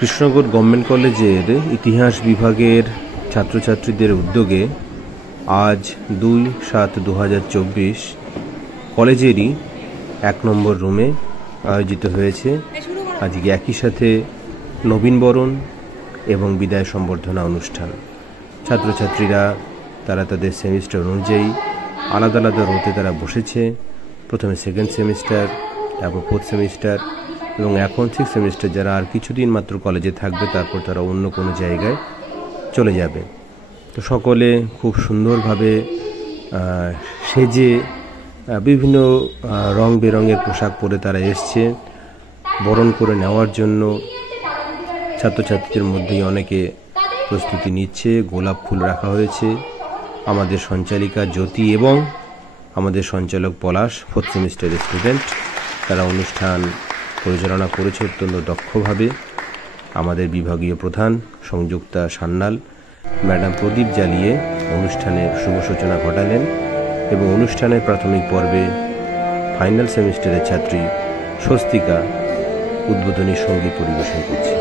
Krishnanagar government কলেজের ইতিহাস বিভাগের ছাত্রছাত্রীদের উদ্যোগে আজ 2/7/2024 কলেজেরই 1 নম্বর রুমে আয়োজিত হয়েছে আজকে একই সাথে নবীনবরণ এবং বিদায় সম্বর্ধনা অনুষ্ঠান। ছাত্রছাত্রীরা তারা তাদের সেমিস্টার অনুযায়ী আলাদা আলাদা রোতে তারা বসেছে। প্রথমে 2nd সেমিস্টার, তারপর 4th সেমিস্টার এবং এখন 6th সেমিস্টার যারা আর কিছুদিন মাত্র কলেজে থাকবে, তারপর তারা অন্য কোনো জায়গায় চলে যাবে। তো সকলে খুব সুন্দরভাবে সেজে বিভিন্ন রং বেরঙের পোশাক পরে তারা এসছে বরণ করে নেওয়ার জন্য। ছাত্রছাত্রীদের মধ্যেই অনেকে প্রস্তুতি নিচ্ছে, গোলাপ ফুল রাখা হয়েছে। আমাদের সঞ্চালিকা জ্যোতি এবং আমাদের সঞ্চালক পলাশ 4th সেমিস্টারের স্টুডেন্ট, তারা অনুষ্ঠান পরিচালনা করেছে অত্যন্ত দক্ষভাবে। আমাদের বিভাগীয় প্রধান সংযুক্তা সান্যাল ম্যাডাম প্রদীপ জ্বালিয়ে অনুষ্ঠানের শুভ সূচনা ঘটালেন এবং অনুষ্ঠানের প্রাথমিক পর্বে ফাইনাল সেমিস্টারের ছাত্রী স্বস্তিকা উদ্বোধনী সঙ্গীত পরিবেশন করছে।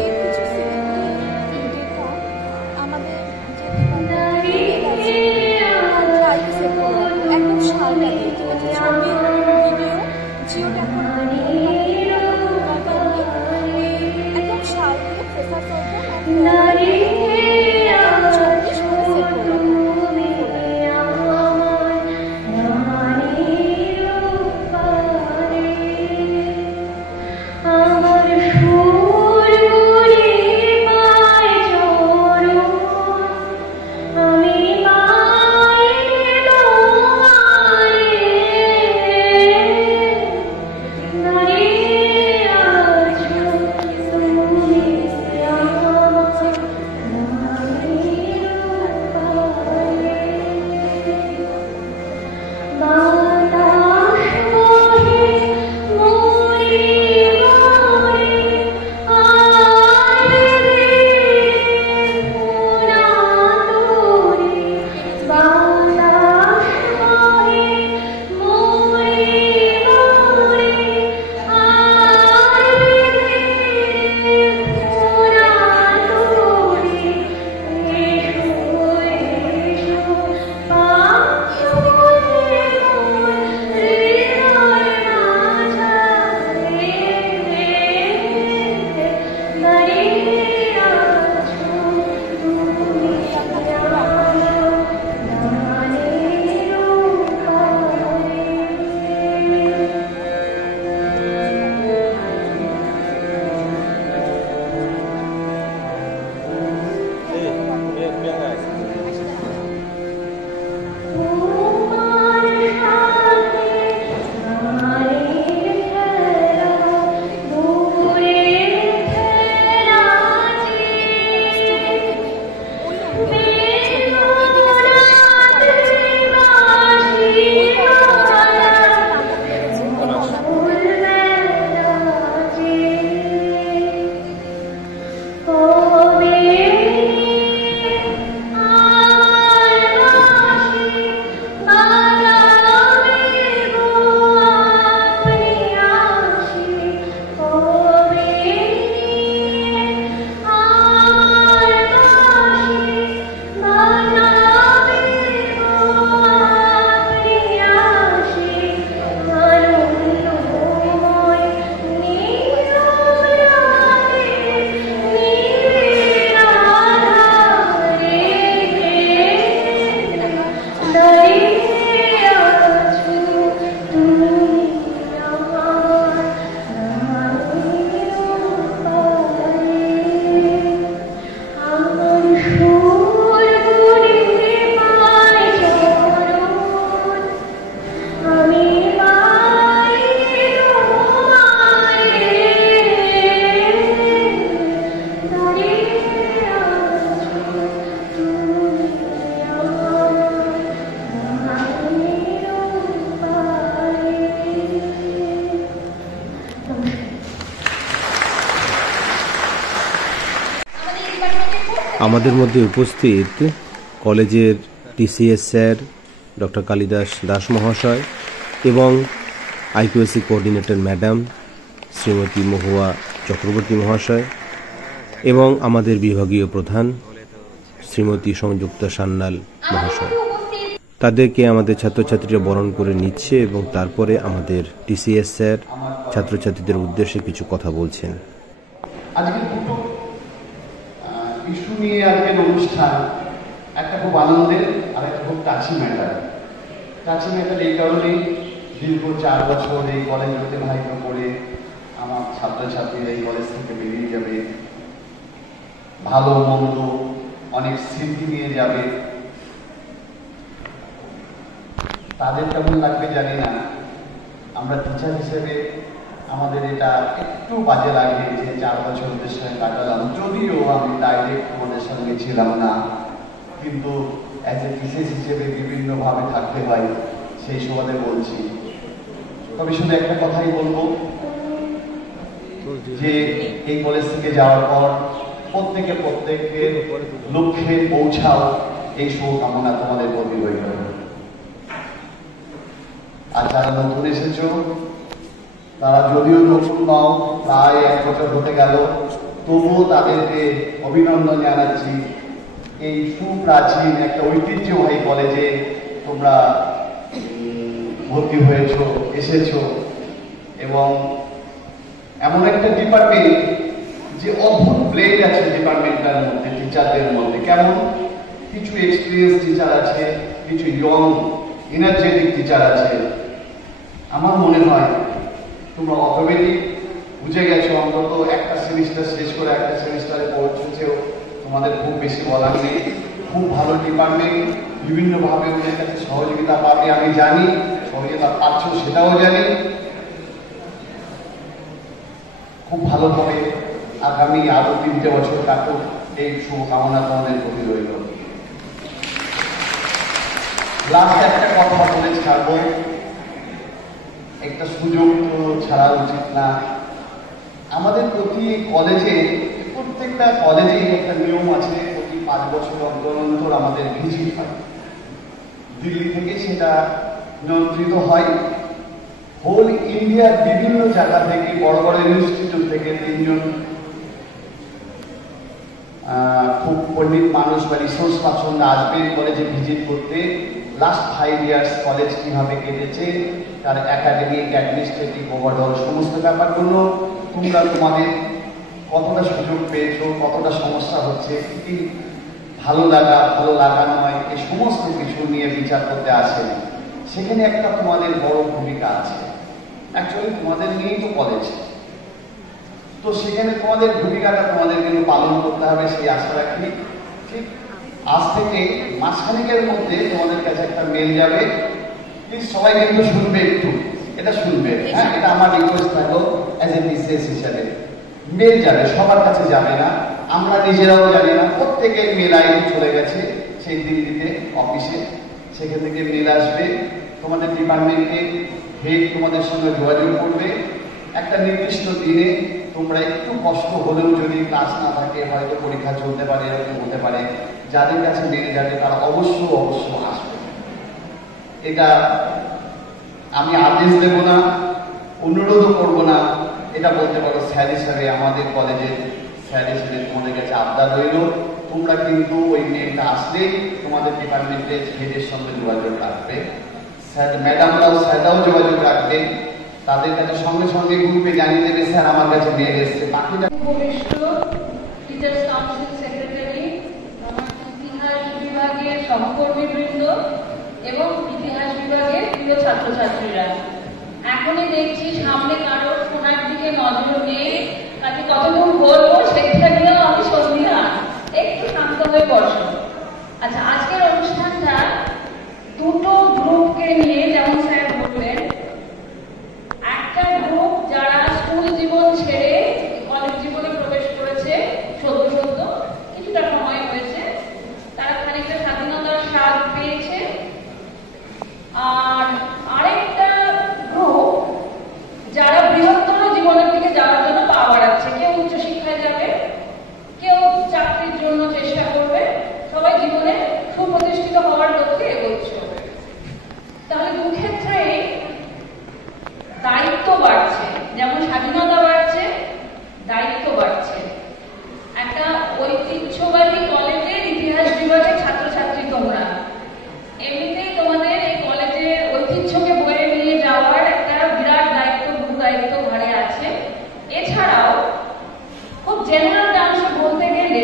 আমাদের মধ্যে উপস্থিত কলেজের TCS sir doctor Kalidas Das মহাশয় এবং আইকিউএসি কোঅর্ডিনেটর ম্যাডাম শ্রীমতী মহুয়া চক্রবর্তী মহাশয়, এবং আমাদের বিভাগীয় প্রধান শ্রীমতী সংযুক্তা সান্যাল মহাশয়। তাদেরকে আমাদের ছাত্রছাত্রীরা বরণ করে নিচ্ছে এবং তারপরে আমাদের টিসিএস স্যার ছাত্রছাত্রীদের উদ্দেশ্যে কিছু কথা বলছেন। আজকে দুটো ইস্যু নিয়ে আজকের অনুষ্ঠান, একটা খুব আনন্দের আর একটা খুব টাচি ম্যাটার। টাচি ম্যাটার এই কারণেই, দীর্ঘ 4 বছর এই কলেজ অতিবাহিত করে আমার ছাত্রছাত্রীরা এই কলেজ থেকে বেরিয়ে যাবে, ভালো মন্দ অনেক স্মৃতি নিয়ে যাবে। তাদের কেমন লাগবে জানি না, আমরা টিচার হিসেবে আমাদের এটা একটু বাজে লাগে যে 4 বছর ওদের সঙ্গে কাটালাম, যদিও আমি ডাইরেক্ট আমাদের সঙ্গে ছিলাম না, কিন্তু অ্যাজ এ টিচার হিসেবে বিভিন্নভাবে থাকতে হয়, সেই সুবাদে বলছি। তবে শুধু একটা কথাই বলবো যে এই কলেজ থেকে যাওয়ার পর প্রত্যেকের লক্ষ্যে পৌঁছাও, এই শুভকামনা তোমাদের প্রতি রইল। আর যারা নতুন এসেছো, তারা যদিও নতুন নাও, প্রায় 1 বছর হতে গেল, তবুও তাদেরকে অভিনন্দন জানাচ্ছি। এই সুপ্রাচীন একটা ঐতিহ্যবাহী কলেজে তোমরা ভর্তি হয়েছো, এসেছো, এবং এমন একটা ডিপার্টমেন্ট যে অদ্ভুত ব্লেড আছে ডিপার্টমেন্টটার মধ্যে, টিচারদের মধ্যে। কেমন কিছু এক্সপিরিয়েন্স টিচার আছে, কিছু ইয়ং এনার্জেটিক টিচার আছে। আমার মনে হয় তোমরা অটোমেটিক বুঝে গেছো, অন্তত একটা সেমিস্টার শেষ করে একটা সেমিস্টারে পৌঁছেছেও, তোমাদের খুব বেশি বলার নেই। খুব ভালো ডিপার্টমেন্ট, বিভিন্নভাবে ওদের কাছে সহযোগিতা পাবে আমি জানি, সহযোগিতা পাচ্ছ সেটাও জানি। খুব ভালোভাবে আগামী আরো 3টে বছর কাটুক, এই শুভকামনা তোমাদের প্রতি রইল। লাস্ট একটা কথা বলে ছাড়বো, একটা সুযোগ তো ছাড়া উচিত না। আমাদের প্রতি কলেজে, প্রত্যেকটা কলেজেই একটা নিয়ম আছে, প্রতি 5 বছর অন্তর অন্তর আমাদের ভিজিট হয়। দিল্লি থেকে সেটা নিয়ন্ত্রিত হয়। হোল ইন্ডিয়ার বিভিন্ন জায়গা থেকে, বড় বড় ইনস্টিটিউট থেকে 3 জন খুব পণ্ডিত মানুষ বা রিসোর্স পার্সন আসবেন কলেজে ভিজিট করতে। লাস্ট 5 ইয়ার্স কলেজ কিভাবে কেটেছে, তার একাডেমিক, অ্যাডমিনিস্ট্রেটিভ, ওভারঅল সমস্ত ব্যাপারগুলো, তোমরা তোমাদের কতটা সুযোগ পেয়েছো, কতটা সমস্যা হচ্ছে, কি ভালো লাগা নয়, এই সমস্ত কিছু নিয়ে বিচার করতে আসেন। সেখানে একটা তোমাদের বড় ভূমিকা আছে। অ্যাকচুয়ালি তোমাদের নিয়েই তো কলেজ, তো সেখানে তোমাদের ভূমিকাটা তোমাদের কিন্তু পালন করতে হবে, সেই আশা রাখি। ঠিক আজ থেকে মাসখানেকের মধ্যে তোমাদের কাছে একটা মেল যাবে, প্লিজ সবাই কিন্তু শুনবে, একটু এটা শুনবে, হ্যাঁ, এটা আমার রিকোয়েস্ট থাকলো অ্যাজ এ বিসিএস হিসাবে। মেল যাবে, সবার কাছে যাবে না, আমরা নিজেরাও জানি না। প্রত্যেকের মেল আইডি চলে গেছে সেই দিল্লিতে অফিসে, সেখান থেকে মেল আসবে। তোমাদের ডিপার্টমেন্টে হেড তোমাদের সঙ্গে যোগাযোগ করবে। একটা নির্দিষ্ট দিনে তোমরা একটু কষ্ট হলেও, যদি ক্লাস না থাকে, হয়তো পরীক্ষা চলতে পারে, এরকম হতে পারে, যাদের কাছে মেল যাবে তারা অবশ্য আসবে। এটা আমি আদেশ দেব না, অনুরোধও করবো না, এটা বলতে পারো স্যার হিসাবে, আমাদের কলেজের স্যার হিসেবে তোমাদের কাছে আবদার রইল। তোমরা কিন্তু ওই মেলটা আসলে তোমাদের ডিপার্টমেন্টের হেডের সঙ্গে যোগাযোগ রাখবে। স্যার ম্যাডামরাও, স্যাররাও যোগাযোগ রাখবেন, তাদের কাছে সঙ্গে সঙ্গে গ্রুপে জানিয়ে দেবে, স্যার আমার কাছে মেল এসছে। বাকিটা টিচার্স কাউন্সিল সেক্রেটারি, ইতিহাস বিভাগের সহকর্মীবৃন্দ এবং ইতিহাস বিভাগের প্রিয় ছাত্রছাত্রীরা, এখনই দেখছি সামনে কারোর ফোনার দিকে নজর নেই, কাজে কতদূর বলবো সেটা নিয়েও আমি সন্ধ্যা, একটু শান্ত হয়ে বসো। আচ্ছা, আজকের অনুষ্ঠানটা দুটো গ্রুপকে নিয়ে, যেমন স্যার বললেন, একটা গ্রুপ যারা স্কুল জীবন ছেড়ে কলেজ জীবনে প্রবেশ করেছে, সদ্য কিছুটা সময় হয়েছে, তারা খানিকটা স্বাধীনতার স্বাদ পেয়েছে। আর আরেকটা গ্রুপ যারা বৃহত্তর জীবনের দিকে যাওয়ার জন্য পাওয়ার জেনারেল টার্মসে বলতে গেলে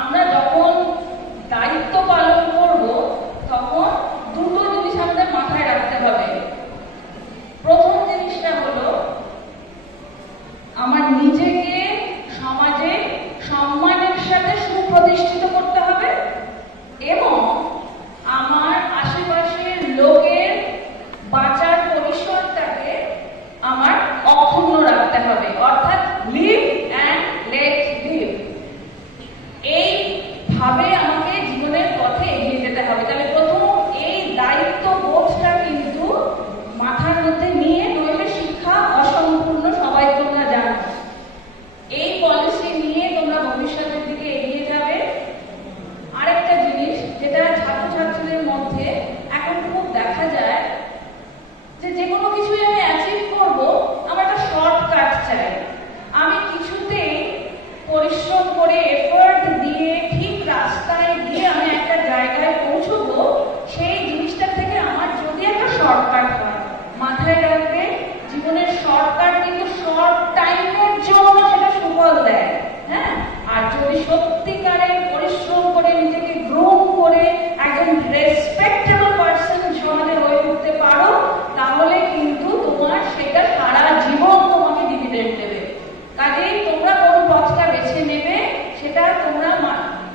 আমরা যখন দায়িত্ব পালন করব তখন দুটো জিনিস আমাদের মাথায় রাখতে হবে। প্রথম জিনিসটা হলো আমার নিজেকে সমাজে সম্মানের সাথে সুপ্রতিষ্ঠিত করতে হবে এবং আমার আশেপাশের লোকের বাঁচার পরিসরটাকে আমার অক্ষুণ্ণ রাখতে হবে, অর্থাৎ লিভ অ্যান্ড লেট লিভ। এইভাবে আমাকে জীবনের পথে এগিয়ে যেতে হবে। তাহলে প্রথম এই দায়িত্ব বোধটা কিন্তু মাথার মধ্যে নিয়ে, নইলে শিক্ষা অসম্পূর্ণ, সবাই তোমরা জানো। এই পলিসি নিয়ে তোমরা ভবিষ্যতের দিকে এগিয়ে যাবে। আরেকটা জিনিস যেটা ছাত্রছাত্রীদের মধ্যে এখন খুব দেখা যায় যে কোনো কিছুই আমি অ্যাচিভ করবো, আমার একটা শর্টকাট চাই। আমি কিছুতেই পরিশ্রম করে এফোর্ট দিয়ে ঠিক রাস্তায় গিয়ে আমি একটা জায়গায় পৌঁছবো, সেই জিনিসটা থেকে আমার যদি একটা শর্টকাট হয়। মাথায় রাখবে, জীবনের শর্টকাট কিন্তু শর্ট টাইমের জন্য সেটা সুফল দেয়, হ্যাঁ। আর যদি সত্যিকারের পরিশ্রম করে নিজেকে গ্রোম করে একজন রেসপেক্টেবল পার্সন সমাজে হয়ে উঠতে পারো, তাহলে কিন্তু তোমার সেটা সারা জীবন তোমাকে ডিভিডেন্ড দেবে। কাজেই তোমরা কোন পথটা বেছে নেবে সেটা তোমরা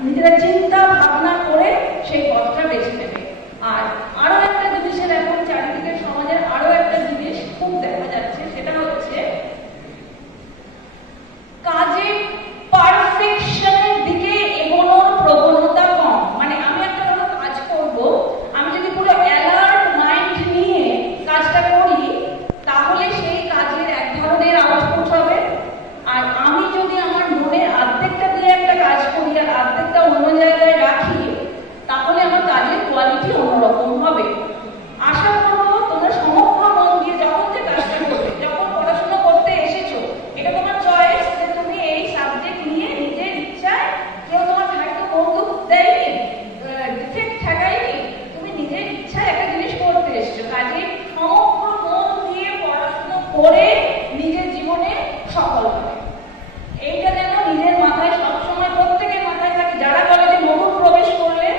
নিজেরা চিন্তা ভাবনা করে সেই পথটা বেছে নেবে। আর আরো একটা জিনিসের এখন চারিদিকে সমাজের আরো একটা জিনিস খুব দেখা যাচ্ছে, সেটা হচ্ছে কাজে পারফেকশনের দিকে এগোনোর প্রবণতা কম। মানে আমি একটা কোনো কাজ করব, আমি যদি পুরো অ্যালার্ট মাইন্ড নিয়ে কাজটা করি, তাহলে সেই কাজের এক ধরনের আউটপুট হবে। আর আমি যদি আমার মনের অর্ধেকটা দিয়ে একটা কাজ করি আর অর্ধেকটা অন্য জায়গায় রাখি, তাহলে আমার কাজের কোয়ালিটি অন্যরকম হবে। আশা করবো তোমরা সমগ্র মন দিয়ে যখন যে কাজটা করবে, যখন পড়াশোনা করতে এসেছো, এটা তোমার চয়েস যে তুমি এই সাবজেক্ট নিয়ে নিজের ইচ্ছায়, কেউ তোমার হয়তো বন্দুক দেয়নি, ডিফেক্ট ঠেকায়নি, তুমি নিজের ইচ্ছায় একটা জিনিস করতে এসেছো। কাজে সমগ্র মন দিয়ে পড়াশোনা করে নিজের জীবনে সফল হবে, এইটা যেন নিজের মাথায় সবসময়, প্রত্যেকের মাথায় থাকে। যারা কলেজে নতুন প্রবেশ করলে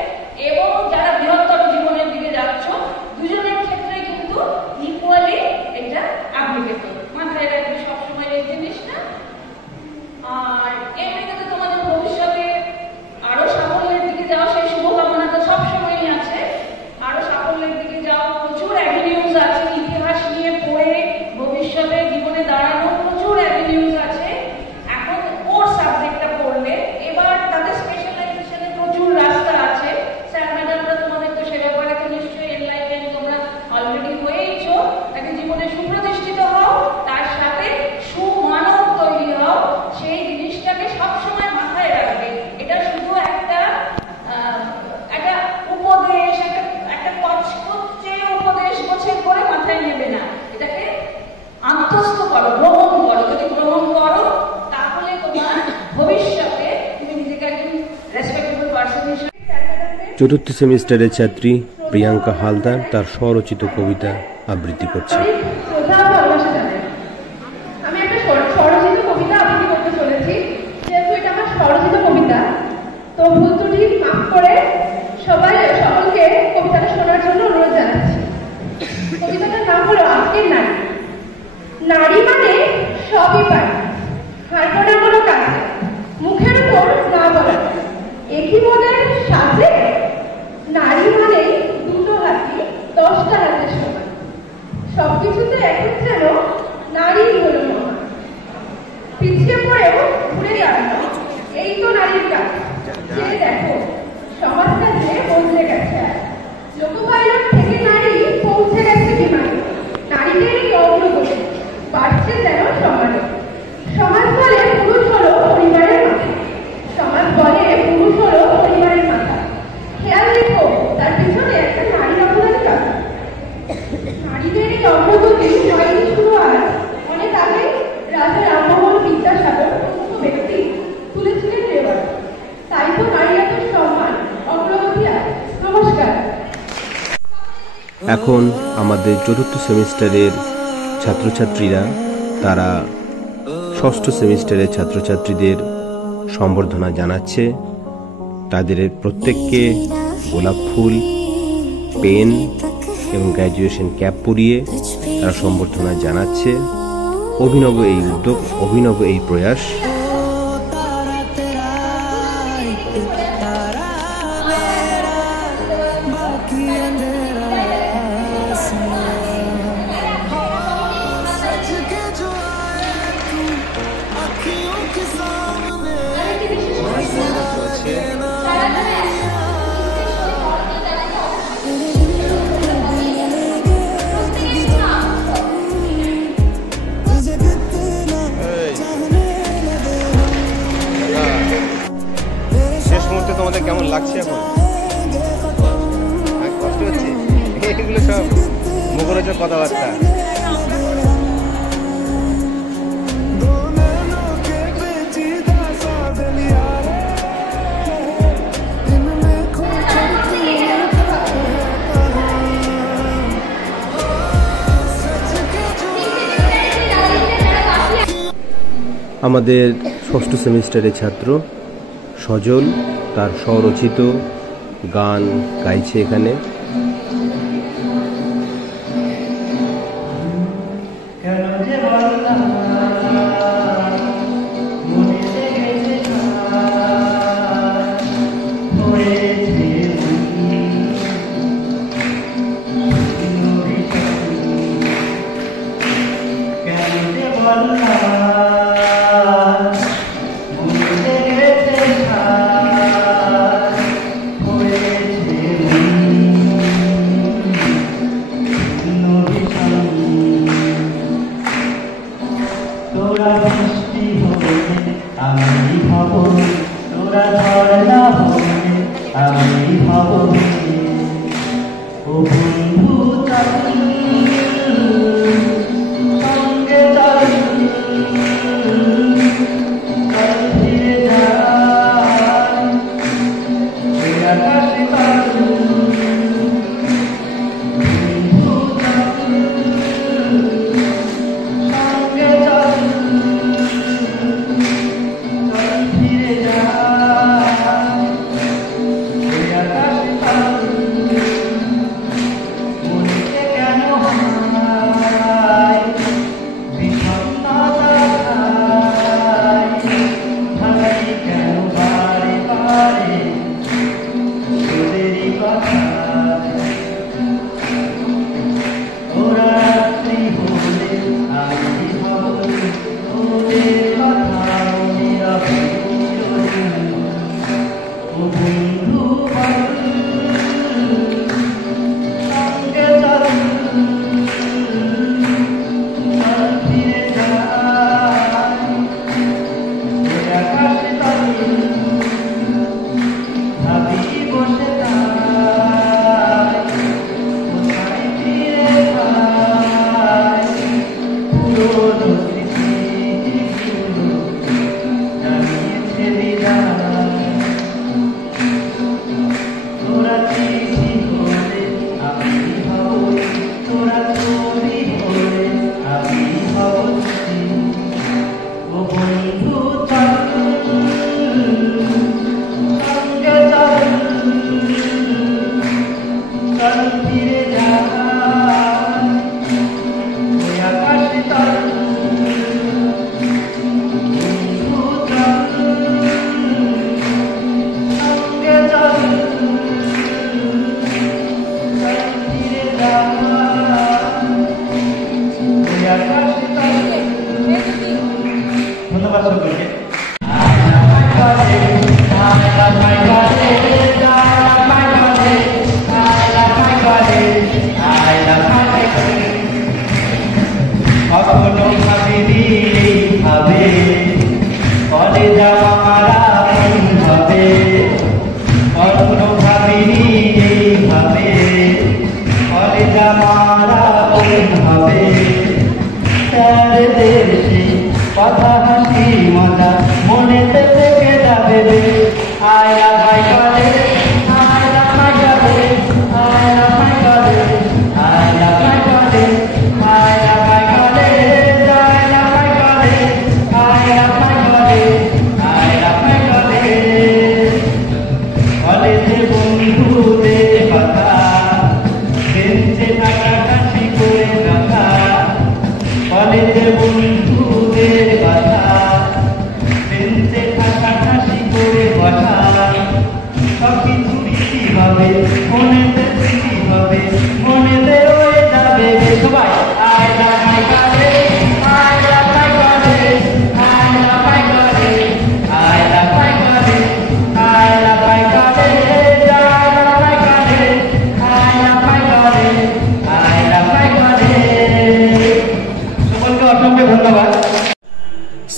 এবং যারা বৃহত্তর জীবনের দিকে যাচ্ছ, দুজনের ক্ষেত্রে কিন্তু ইকুয়ালি এটা অ্যাপ্লিকেবল। মাথায় রাখবে সবসময় এই জিনিসটা। আর এমনিতে তো তোমাদের ভবিষ্যতে আরো সাফল্যের দিকে যাও, সেই শুভকামনা তো সবসময়ই আছে। আরো সাফল্যের দিকে যাও, প্রচুর অ্যাভিনিউজ আছে। ইতিহাস নিয়ে পড়ে ভবিষ্যতে জীবনে দাঁড়ানো প্রচুর অ্যাভিনিউজ আছে। এখন কোর সাবজেক্টটা পড়লে এবার তাতে স্পেশালাইজেশনের প্রচুর রাস্তা আছে। স্যার ম্যাডামরা তোমাদের তো সে ব্যাপারে তো নিশ্চয়ই এনলাইটেন, তোমরা অলরেডি হয়েইছো। তাকে জীবনে সুপ্রতিষ্ঠিত হও, তার সাথে সুমানব তৈরি হও, সেই জিনিসটাকে সবসময় মাথায় রাখবে। এটা শুধু একটা উপদেশ, একটা কচকচে উপদেশ গোছের করে মাথায় নেবে না, এটাকে আত্মস্থ করো, গ্রহণ করো। যদি গ্রহণ করো, তাহলে তোমার ভবিষ্যতে তুমি নিজেকে একজন রেসপেক্টেবল পার্সন হিসেবে। চতুর্থ সেমিস্টারের ছাত্রী প্রিয়াঙ্কা হালদার তার স্বরচিত কবিতা আবৃত্তি করছে। আমি একটা স্বরচিত কবিতা আবৃত্তি করতে চলেছি। যেহেতু এটা আমার স্বরচিত কবিতা, তো ভুল ত্রুটি মাফ করে সকলকে কবিতাটা শোনার জন্য অনুরোধ জানাচ্ছি। কবিতাটার নাম হলো আজকের নারী। নারী মানে সবই পারে, হাঁটবো না কোনো কাজে, মুখের উপর না বলা, একই মনের সাথে। নারী মানে দুটো হাতি 10টা হাতের সমান, সবকিছুতে এখন যেন নারী হলো মহা। পিছিয়ে পড়েও ঘুরে দাঁড়ানো, এই তো নারীর কাজ। যে দেখো সমাজটা যে বদলে গেছে, লোকপাইলট থেকে নারী পৌঁছে গেছে বিমানে। নারীদেরই অগ্রগতি বাড়ছে যেন সমাজে। সমাজ বলে পুরুষ হলো পরিবারের মাথা, সমাজ বলে পুরুষ হলো পরিবারের মাথা। খেয়াল রেখো তার পিছনে একটা নারীর অবদান কথা। নারীদেরই অগ্রগতি হয়নি শুরু আজ, অনেক আগে রাজা রামমোহন বিদ্যাসাগর প্রমুখ ব্যক্তি তুলেছিলেন রেওয়াজ। তাই তো নারী এত সম্মান, অগ্রগতি আজ। নমস্কার। এখন আমাদের চতুর্থ সেমিস্টারের ছাত্রছাত্রীরা তারা ষষ্ঠ সেমিস্টারের ছাত্রছাত্রীদের সম্বর্ধনা জানাচ্ছে। তাদের প্রত্যেককে গোলাপ ফুল, পেন এবং গ্র্যাজুয়েশন ক্যাপ পরিয়ে তারা সম্বর্ধনা জানাচ্ছে। অভিনব এই উদ্যোগ, অভিনব এই প্রয়াস। শেষ মুহূর্তে তোমাদের কেমন লাগছে এখন? কষ্ট হচ্ছে? এগুলো সব মুখরোচক কথাবার্তা। আমাদের ষষ্ঠ সেমিস্টারের ছাত্র সজল তার স্বরচিত গান গাইছে এখানে।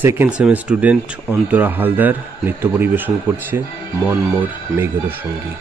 সেকেন্ড সেমের স্টুডেন্ট অন্তরা হালদার নৃত্য পরিবেশন করছে মন মোর মেঘের সঙ্গী।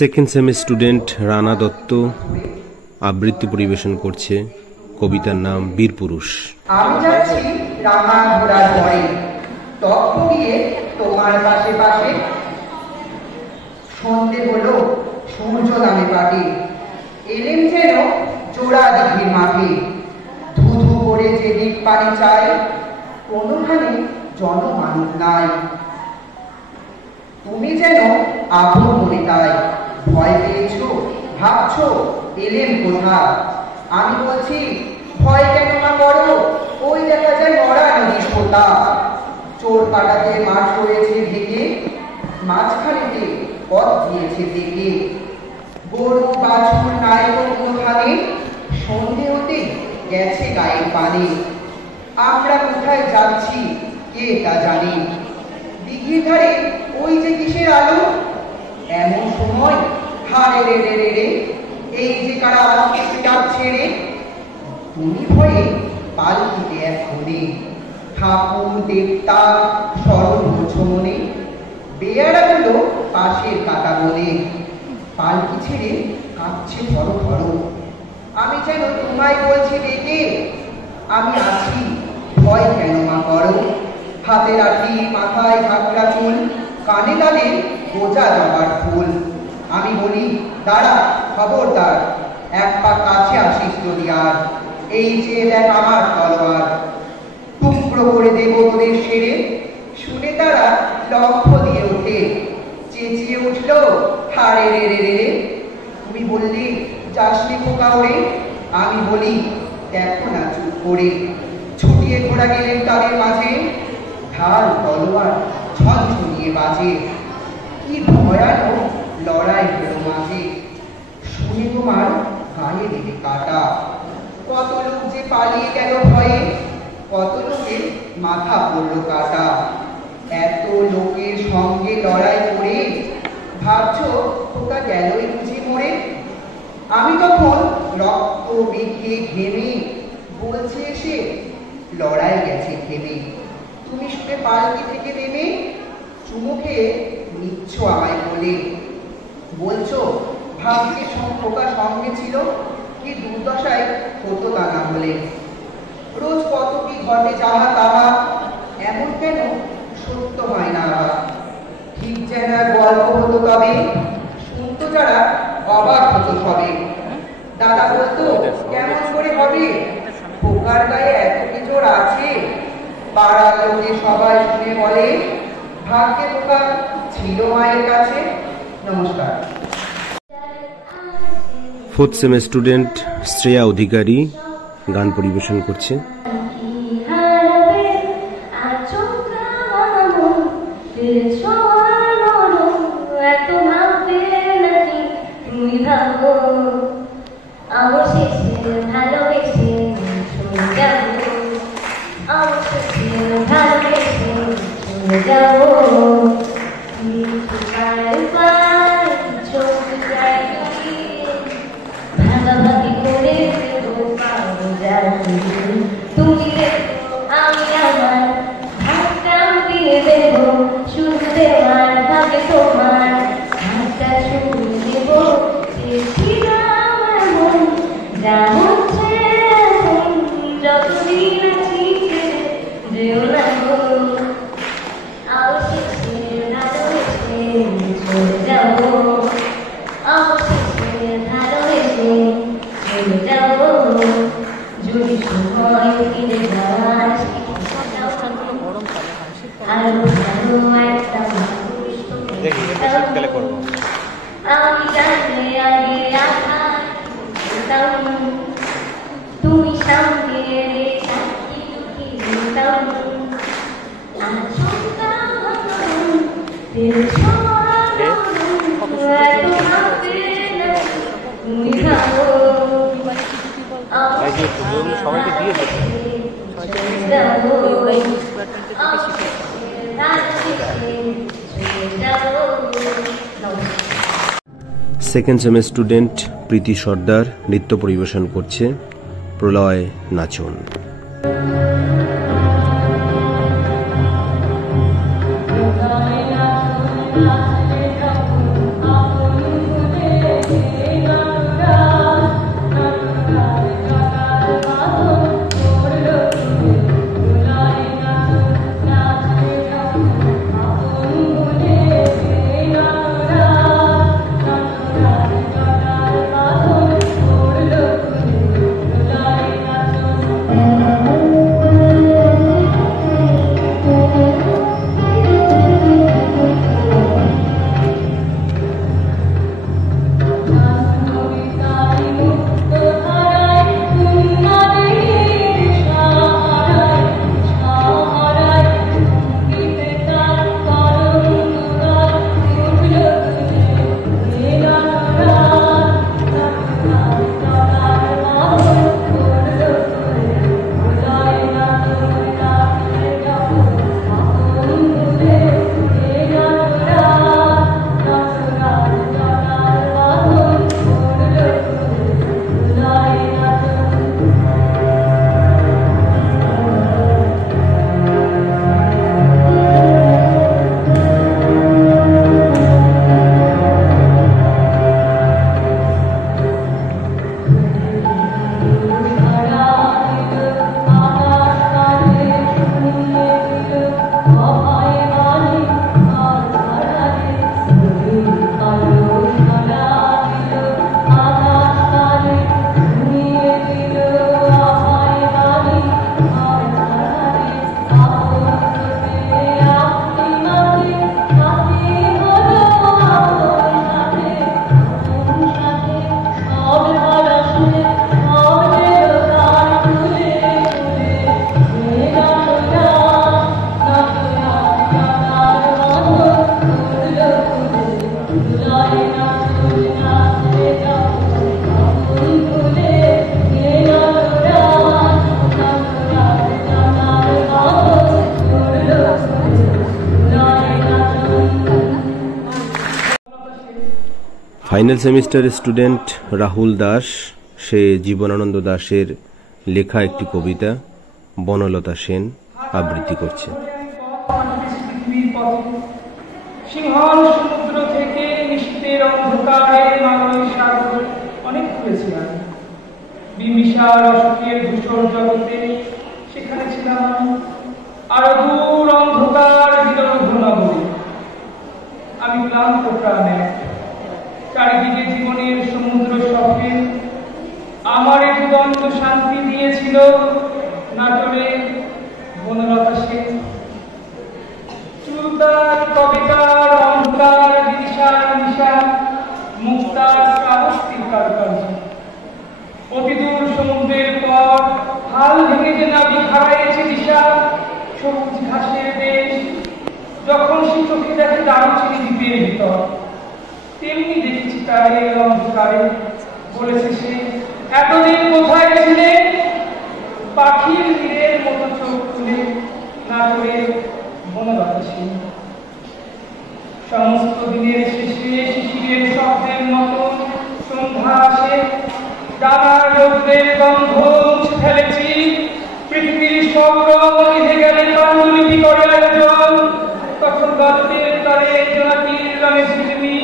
সেকেন্ড সেমের স্টুডেন্ট রানা দত্ত আবৃত্তি পরিবেশন করছে কবিতার নাম বীরপুরুষ। আমি যাচ্ছি রাঙা ঘোড়ার পরে, তপ্প গিয়ে তোমার পাশে পাশে, সন্ধে হলো সূর্য নামে পাটে, এলেন যেন জোড়া দিঘির মাঠে, ধুধু করে যে দিক পানি চাই, কোনোখানে জনমানব নাই। তুমি যেন আবু মনে তাই, ভয় পেয়েছো ভাবছো এলেন কোথা, আমি বলছি ভয় কেন মা করো, ওই দেখা যায় মরা নদীর পোতা, চোর কাটাতে মাঠ হয়েছে ঢেকে, মাঝখানেতে পথ দিয়েছে দেখে, গরু বাছুর নাই তো কোনোখানে, সন্ধে হতে গেছে গায়ের পানে, আমরা কোথায় যাচ্ছি কে তা জানি, দিঘির ধারে ওই যে কিসের আলো, এমন সময় হারে রে রে রে রে, এই যে কারা যাচ্ছে রে, তুমি ভয়ে পালকিতে এখনে, ঠাকুর দেবতা স্মরণ করছো মনে, বেয়ারাগুলো পাশের কাটা বলে, পালকি ছেড়ে কাঁদছে ধরো ধরো, আমি যেন তোমায় বলছি ডেকে, আমি আছি ভয় কেন মা করো, হাতে রাখি মাথায় ঘাগরা চুল, কানে কানে গোজা জবার ফুল, আমি বলি দাঁড়া খবরদার, এক পা কাছে আসিস যদি আর, এই যে দেখ আমার তলোয়ার, টুকরো করে দেব তোদের সেরে, শুনে তারা লক্ষ্য দিয়ে ওঠে, চেঁচিয়ে উঠল হারে রে রে রে, তুমি বললি যাসনি কাউরে, আমি বলি দেখো না চুপ করে, ছুটিয়ে ঘোরা গেলেন তাদের মাঝে, ঢাল তলোয়ার ঝনঝনিয়ে বাজে। কি ভয়ানক লড়াই হলো মাঝে, শুনে তোমার গায়ে দিলে কাটা। কত লোক যে পালিয়ে গেল ভয়ে, কত লোকের মাথা পড়ল কাটা। এত লোকের সঙ্গে লড়াই করে ভাবছো ওটা গেলই বুঝি মরে। আমি তখন রক্ত বেঁকে ঘেমে বলছে এসে লড়াই গেছে থেমে। তুমি শুনে পালকি থেকে নেমে চুমু খেয়ে নিচ্ছ আমায় বলে। বলছো ভাগ্যে পোকা সঙ্গে ছিল, কি দুর্দশায় হতো তা না হলে। রোজ কত কি ঘটে যাহা তাহা, এমন কেন সত্য হয় না। ঠিক যেন গল্প হতো তবে, শুনতো যারা অবাক হতো সবে। দাদা বলতো কেমন করে হবে, পোকার গায়ে এত কিছু আছে। পাড়ার লোকে সবাই শুনে বলে ভাগ্যে পোকা ছিল মায়ের কাছে। নমস্কার। 4th সেমের স্টুডেন্ট শ্রেয়া অধিকারী গান পরিবেশন করছে। তুমি আমি আমার ভাগটা দিয়ে দেব, শুধু দেওয়ার ভাগে তোমার ভাগটা শুরু দেব। আমার মন যা হচ্ছে যতদিন আছি যেও না গো, অবশেষে ভালোবেসে চলে যাবো, অবশেষে ভালোবেসে চলে যাবো। যদি সময় ফিরে যাওয়ার আরো ভালো একটা মানুষ আমি জানলে আগে আঘাত দিতাম, তুমি সামনে এলে সাক্ষী দুঃখী দিতাম। আর শুনতাম তুমি ভালো সবাইকে দিয়ে সেকেন্ড সেমের স্টুডেন্ট প্রীতি সর্দার নৃত্য পরিবেশন করছে প্রলয় নাচন। ফাইনাল সেমিস্টারের স্টুডেন্ট রাহুল দাস, সে জীবনানন্দ দাশের লেখা একটি কবিতা বনলতা সেন আবৃত্তি করছে। সিংহল সমুদ্র থেকে নিশীথের অন্ধকারে মানবী সাগর অনেক ঘুরেছি আমি। বিমিশার অসুখের ধূসর জগতে সেখানে ছিলাম আমি। আরো দূর অন্ধকার বিদগ্ধ নগরী। আমি ক্লান্ত প্রাণে, চারিদিকে জীবনের সমুদ্র সফে আমার এক দ্বন্দ্ব শান্তি দিয়েছিল নাটোরে বনলতা সেন। চুলতার কবিতার অহংকার বিদিশার নিশা, মুক্তার শ্রাবস্তির কারুকার্য। অতিদূর সমুদ্রের পর হাল ভেঙে যে নাবিক হারাইছে দিশা, সবুজ ঘাসের দেশ। যখন সে চোখে দেখে দারুচিনি দ্বীপের ভিতর, তেমনি দেখেছি তার এই অন্ধকারে। বলেছে সে, এতদিন কোথায় ছিলে? পাখির তীরের মতো চোখ খুলে নাটোরে বনলতা সেন। সমস্ত দিনের শেষে শিশিরের শব্দের মতো সন্ধ্যা আসে। ডানার রোদের গন্ধ মুছে ফেলেছি। পৃথিবীর সব রঙ নিভে গেলে পাণ্ডুলিপি করে আয়োজন। তখন গল্পের তারে জোনাকির রঙে ঝিলমি।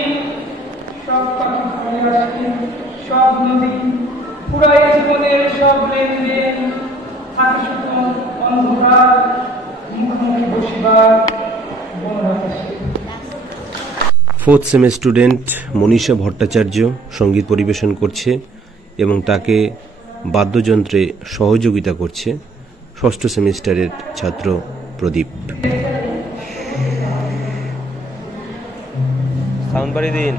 সব পাখি ঘরে আসে, সব নদী পুরাই জীবনের সব লেনদেন। থাকে শুধু অন্ধকার, মুখোমুখি বসিবার বনলতা সেন। ফোর্থ সেমের স্টুডেন্ট মনীষা ভট্টাচার্য সঙ্গীত পরিবেশন করছে এবং তাকে বাদ্যযন্ত্রে সহযোগিতা করছে ষষ্ঠ সেমিস্টারের ছাত্র প্রদীপ। সাউন্ড বাড়িয়ে দিন।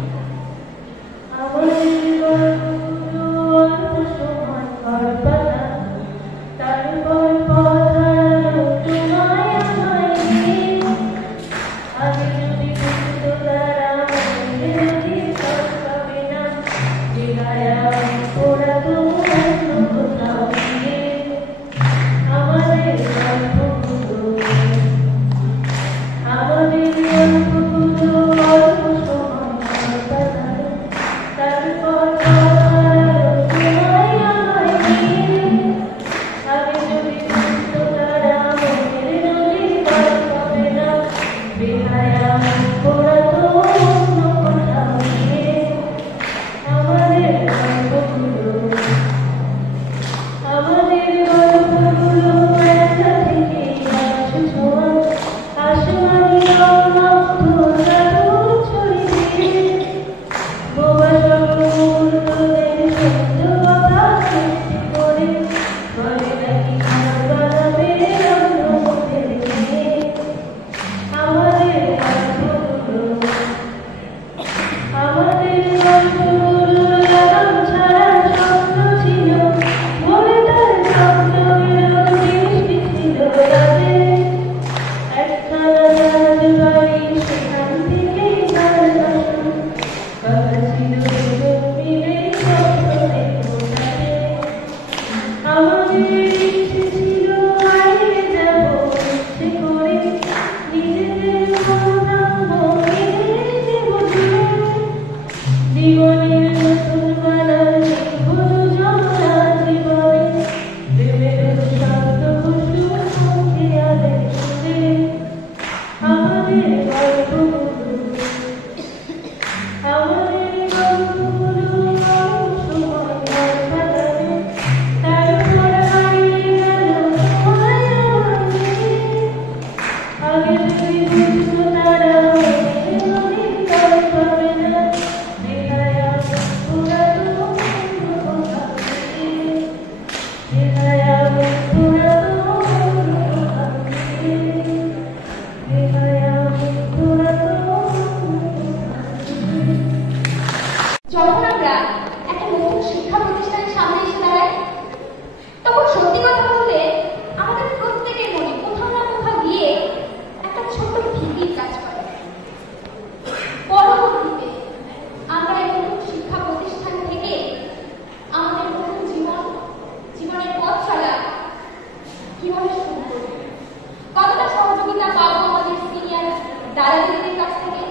দাদাদের কাছ থেকে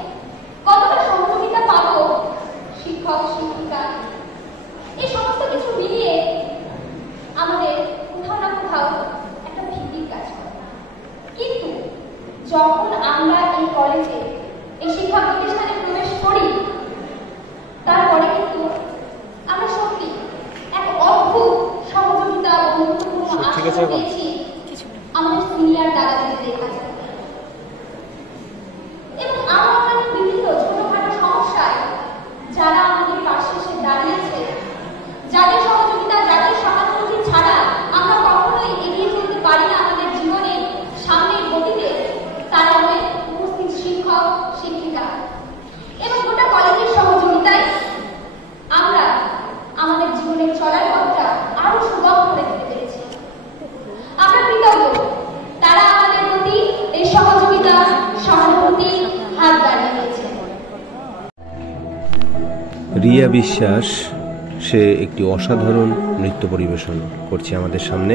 কতটা সহযোগিতা পাবো শিক্ষক যখন আমরা এই কলেজে এই শিক্ষা প্রতিষ্ঠানে প্রবেশ করি তারপরে কিন্তু আমরা সত্যি এক অদ্ভুত সহযোগিতা বন্ধুত্বপূর্ণ আশা পেয়েছি আমাদের সিনিয়র দাদাদের কাছে এবং আরো অন্যান্য বিভিন্ন ছোটখাটো সমস্যায় যারা আমাদের পাশে এসে দাঁড়িয়েছে, যাদের সহযোগিতা যাদের সহানুভূতি ছাড়া আমরা কখনোই এগিয়ে চলতে পারি না আমাদের জীবনে সামনের গতিতে, তারা হলেন উপস্থিত শিক্ষক শিক্ষিকা এবং গোটা কলেজের সহযোগিতায় আমরা আমাদের জীবনের চলার পথটা আরো সুগম করে দিতে পেরেছি। আমরা কৃতজ্ঞ তারা আমাদের প্রতি এই সহযোগিতা সহানুভূতি হাত বাড়িয়ে দিয়েছে। রিয়া বিশ্বাস সে একটি অসাধারণ নৃত্য পরিবেশন করছে আমাদের সামনে।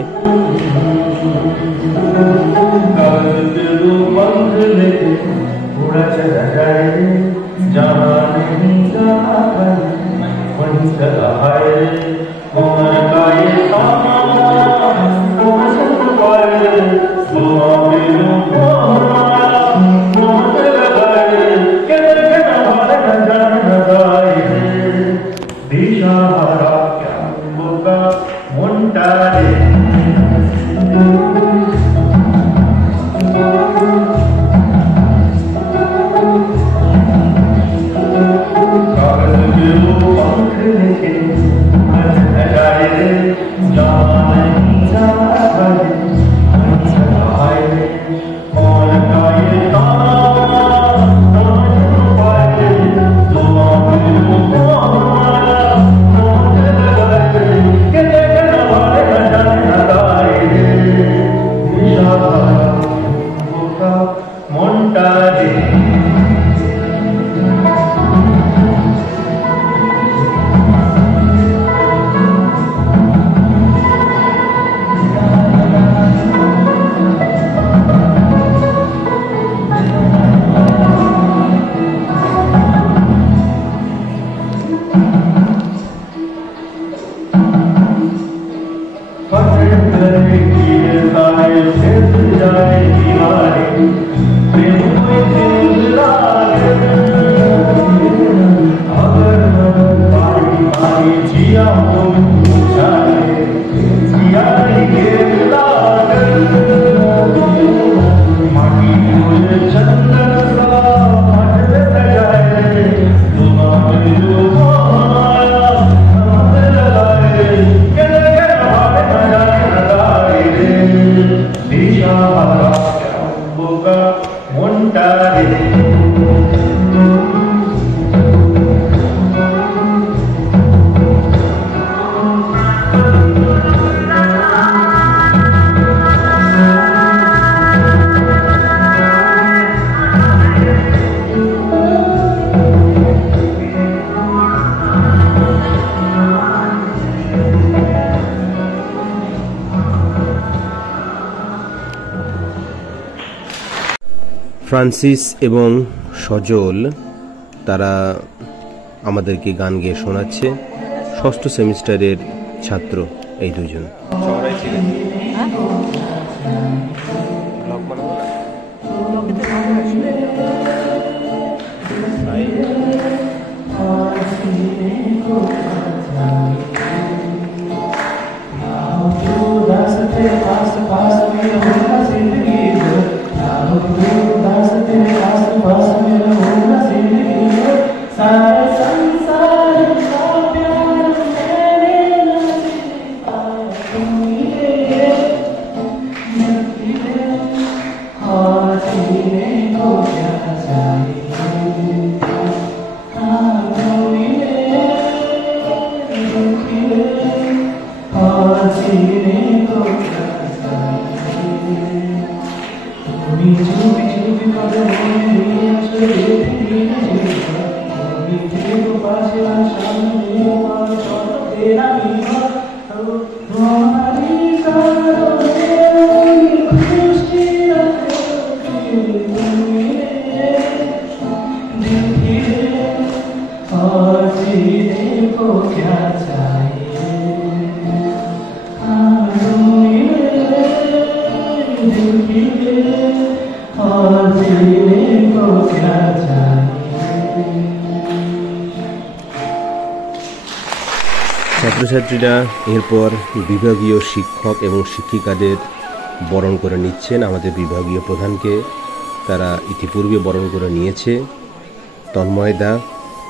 ফ্রান্সিস এবং সজল তারা আমাদেরকে গান গেয়ে শোনাচ্ছে। ষষ্ঠ সেমিস্টারের ছাত্র এই দুজন। Oh ছাত্রছাত্রীরা এরপর বিভাগীয় শিক্ষক এবং শিক্ষিকাদের বরণ করে নিচ্ছেন। আমাদের বিভাগীয় প্রধানকে তারা ইতিপূর্বে বরণ করে নিয়েছে। তন্ময়দা,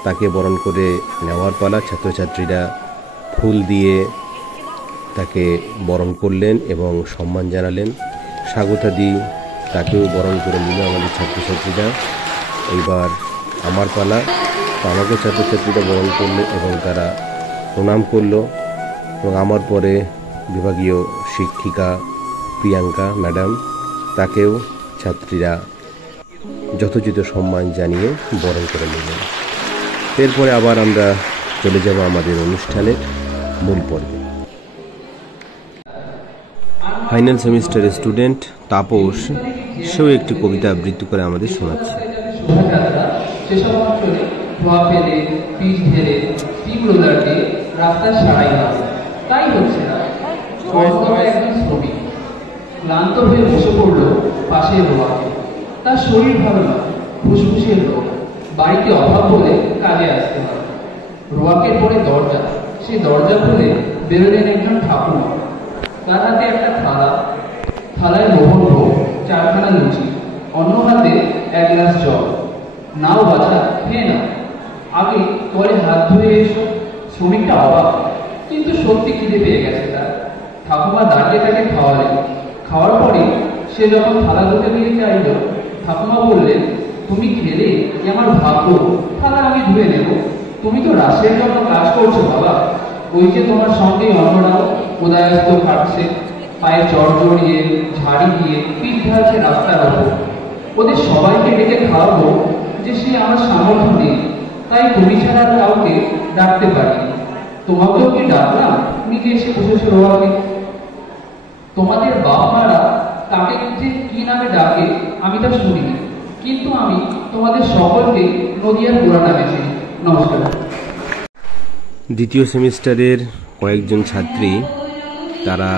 তাকে বরণ করে নেওয়ার পালা। ছাত্রছাত্রীরা ফুল দিয়ে তাকে বরণ করলেন এবং সম্মান জানালেন। স্বাগতাদি, তাকেও বরণ করে নিল আমাদের ছাত্রছাত্রীরা। এইবার আমার পালা। তো আমাকে ছাত্রছাত্রীরা বরণ করলে এবং তারা প্রণাম করলো এবং আমার পরে বিভাগীয় শিক্ষিকা প্রিয়াঙ্কা ম্যাডাম, তাকেও ছাত্রীরা যথোচিত সম্মান জানিয়ে বরণ করে নিলেন। এরপরে আবার আমরা চলে যাব আমাদের অনুষ্ঠানের মূল পর্বে। ফাইনাল সেমিস্টারের স্টুডেন্ট তাপস, সেও একটি কবিতা আবৃত্তি করে আমাদের শোনাচ্ছে। শোভাযাত্রা সেসব অঞ্চলে ধোয়া ফেলে, পিচ ঢেলে, স্টিম রোলার দিয়ে রাস্তার সারাই হয়। তাই হচ্ছে না। একজন শ্রমিক ক্লান্ত হয়ে বসে পড়লো পাশে রোয়াকে। তার শরীর ভালো নয়, ফুসফুসের রোগ, বাড়িতে অভাব বলে কাজে আসতে হয়। রোয়াকের পরে দরজা, সেই দরজা খুলে বেরোলেন একজন ঠাকুমা। তার হাতে একটা থালা, থালায় মোহন ভোগ, 4খানা লুচি, অন্য হাতে 1 গ্লাস জল। নাও বাছা, খেয়ে নাও, আগে পরে হাত ধুয়ে এসো। শ্রমিকটা অবাক, কিন্তু সত্যি খিদে পেয়ে গেছে তার। ঠাকুমা দাঁড়িয়ে তাকে খাওয়ালেন। খাওয়ার পরে সে যখন থালা ধুতে দিয়ে চাইল, ঠাকুমা বললেন, তুমি খেলে এ আমার ভাগ্য, থালা আমি ধুয়ে নেব। তুমি তো রাশের জন্য কাজ করছো বাবা। ওই যে তোমার সঙ্গে অন্যরাও উদয়াস্ত খাটছে, পায়ে চড় জড়িয়ে, ঝাড়ি দিয়ে পিঠ ঢালছে রাস্তার ওপর। ওদের সবাইকে ডেকে খাওয়াবো যে সে আমার সামর্থ্য নেই, তাই তুমি ছাড়া কাউকে ডাকতে পারিনি। তোমাকেও কি ডাকলাম, নিজে এসে বসেছো রোয়াকে। তোমাদের বাপ মারা তাকে যে কি নামে ডাকে আমি তা শুনিনি, কিন্তু আমি তোমাদের সকলকে নদিয়ার গোড়া নামে চিনি। নমস্কার। দ্বিতীয় সেমিস্টারের কয়েকজন ছাত্রী, তারা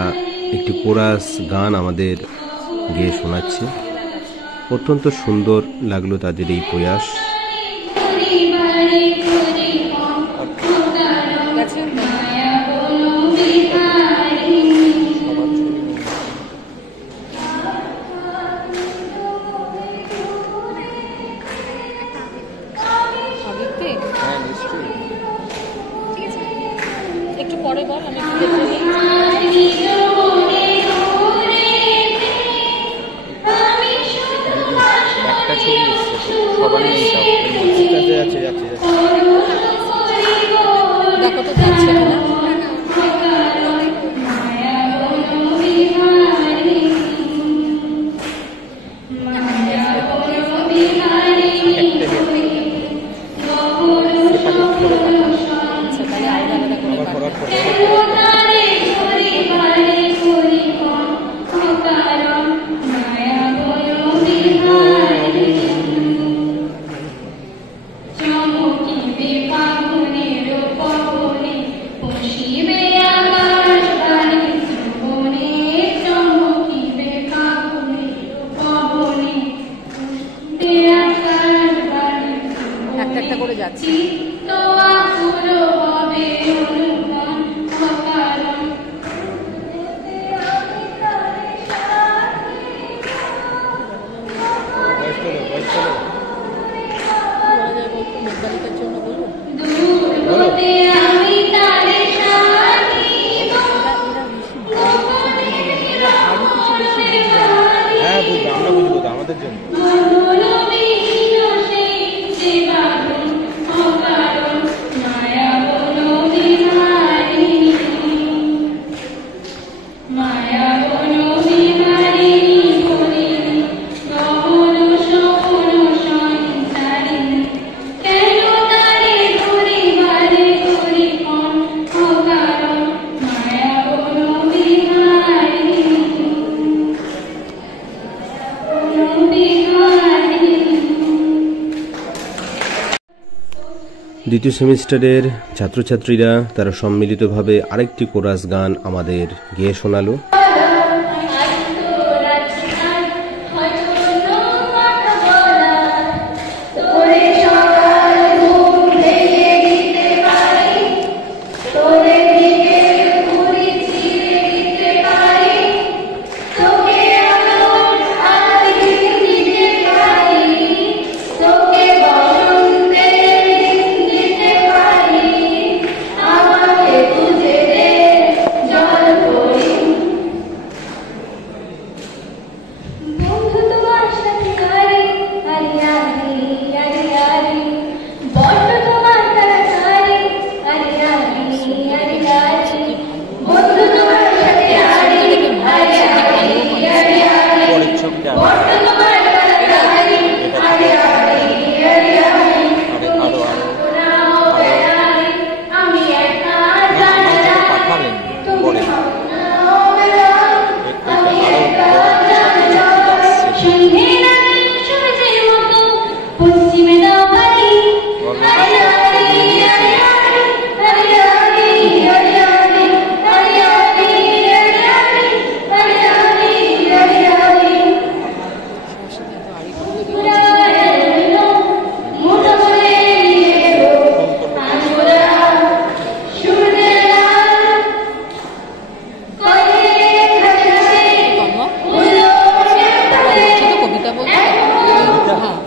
একটি কোরাস গান আমাদের গেয়ে শোনাচ্ছে। অত্যন্ত সুন্দর লাগলো তাদের এই প্রয়াস। একটু পরে বল, আমি একটা ছবি এসছে সবার নেই, দেখো তো যাচ্ছে কিনা। একটা করে যাচ্ছি। হ্যাঁ বুঝবো, আমরা বুঝবো তো, আমাদের জন্য। দ্বিতীয় সেমিস্টারের ছাত্রছাত্রীরা তারা সম্মিলিতভাবে আরেকটি কোরাস গান আমাদের গেয়ে শোনালো। তোরে দিকে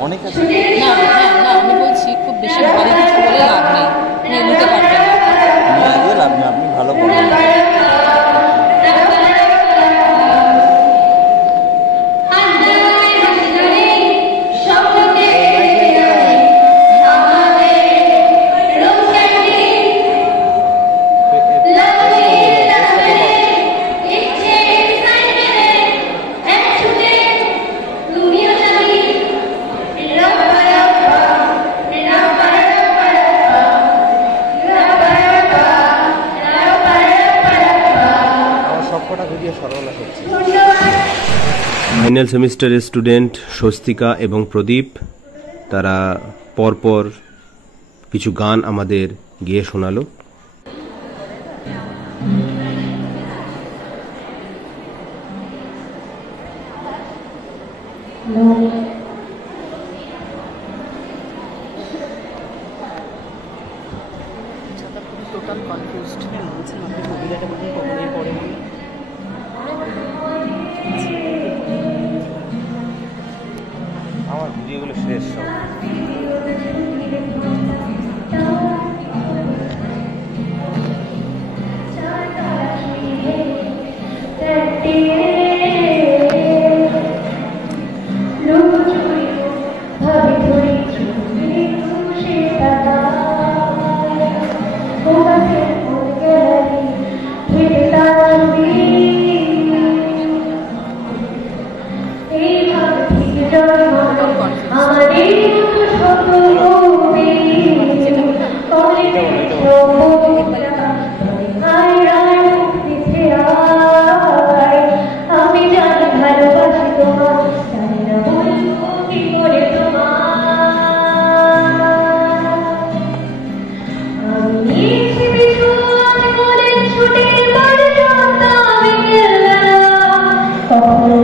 অনেক আছে। না হ্যাঁ না আমি বলছি খুব বেশি ভারী কিছু বলে লাভ নেই, নিয়ে নিতে পারবেন না। নিয়ে গিয়ে লাভ নেই, আপনি ভালো করেন। ফাইনাল সেমিস্টারের স্টুডেন্ট স্বস্তিকা এবং প্রদীপ তারা পরপর কিছু গান আমাদের গেয়ে শোনালো। টোটাল কনফিউজড বলছেন আপনি কবিতাটা বলতে কখনোই পড়েননি। আমার ভিডিওগুলো শেষ সব। কখনো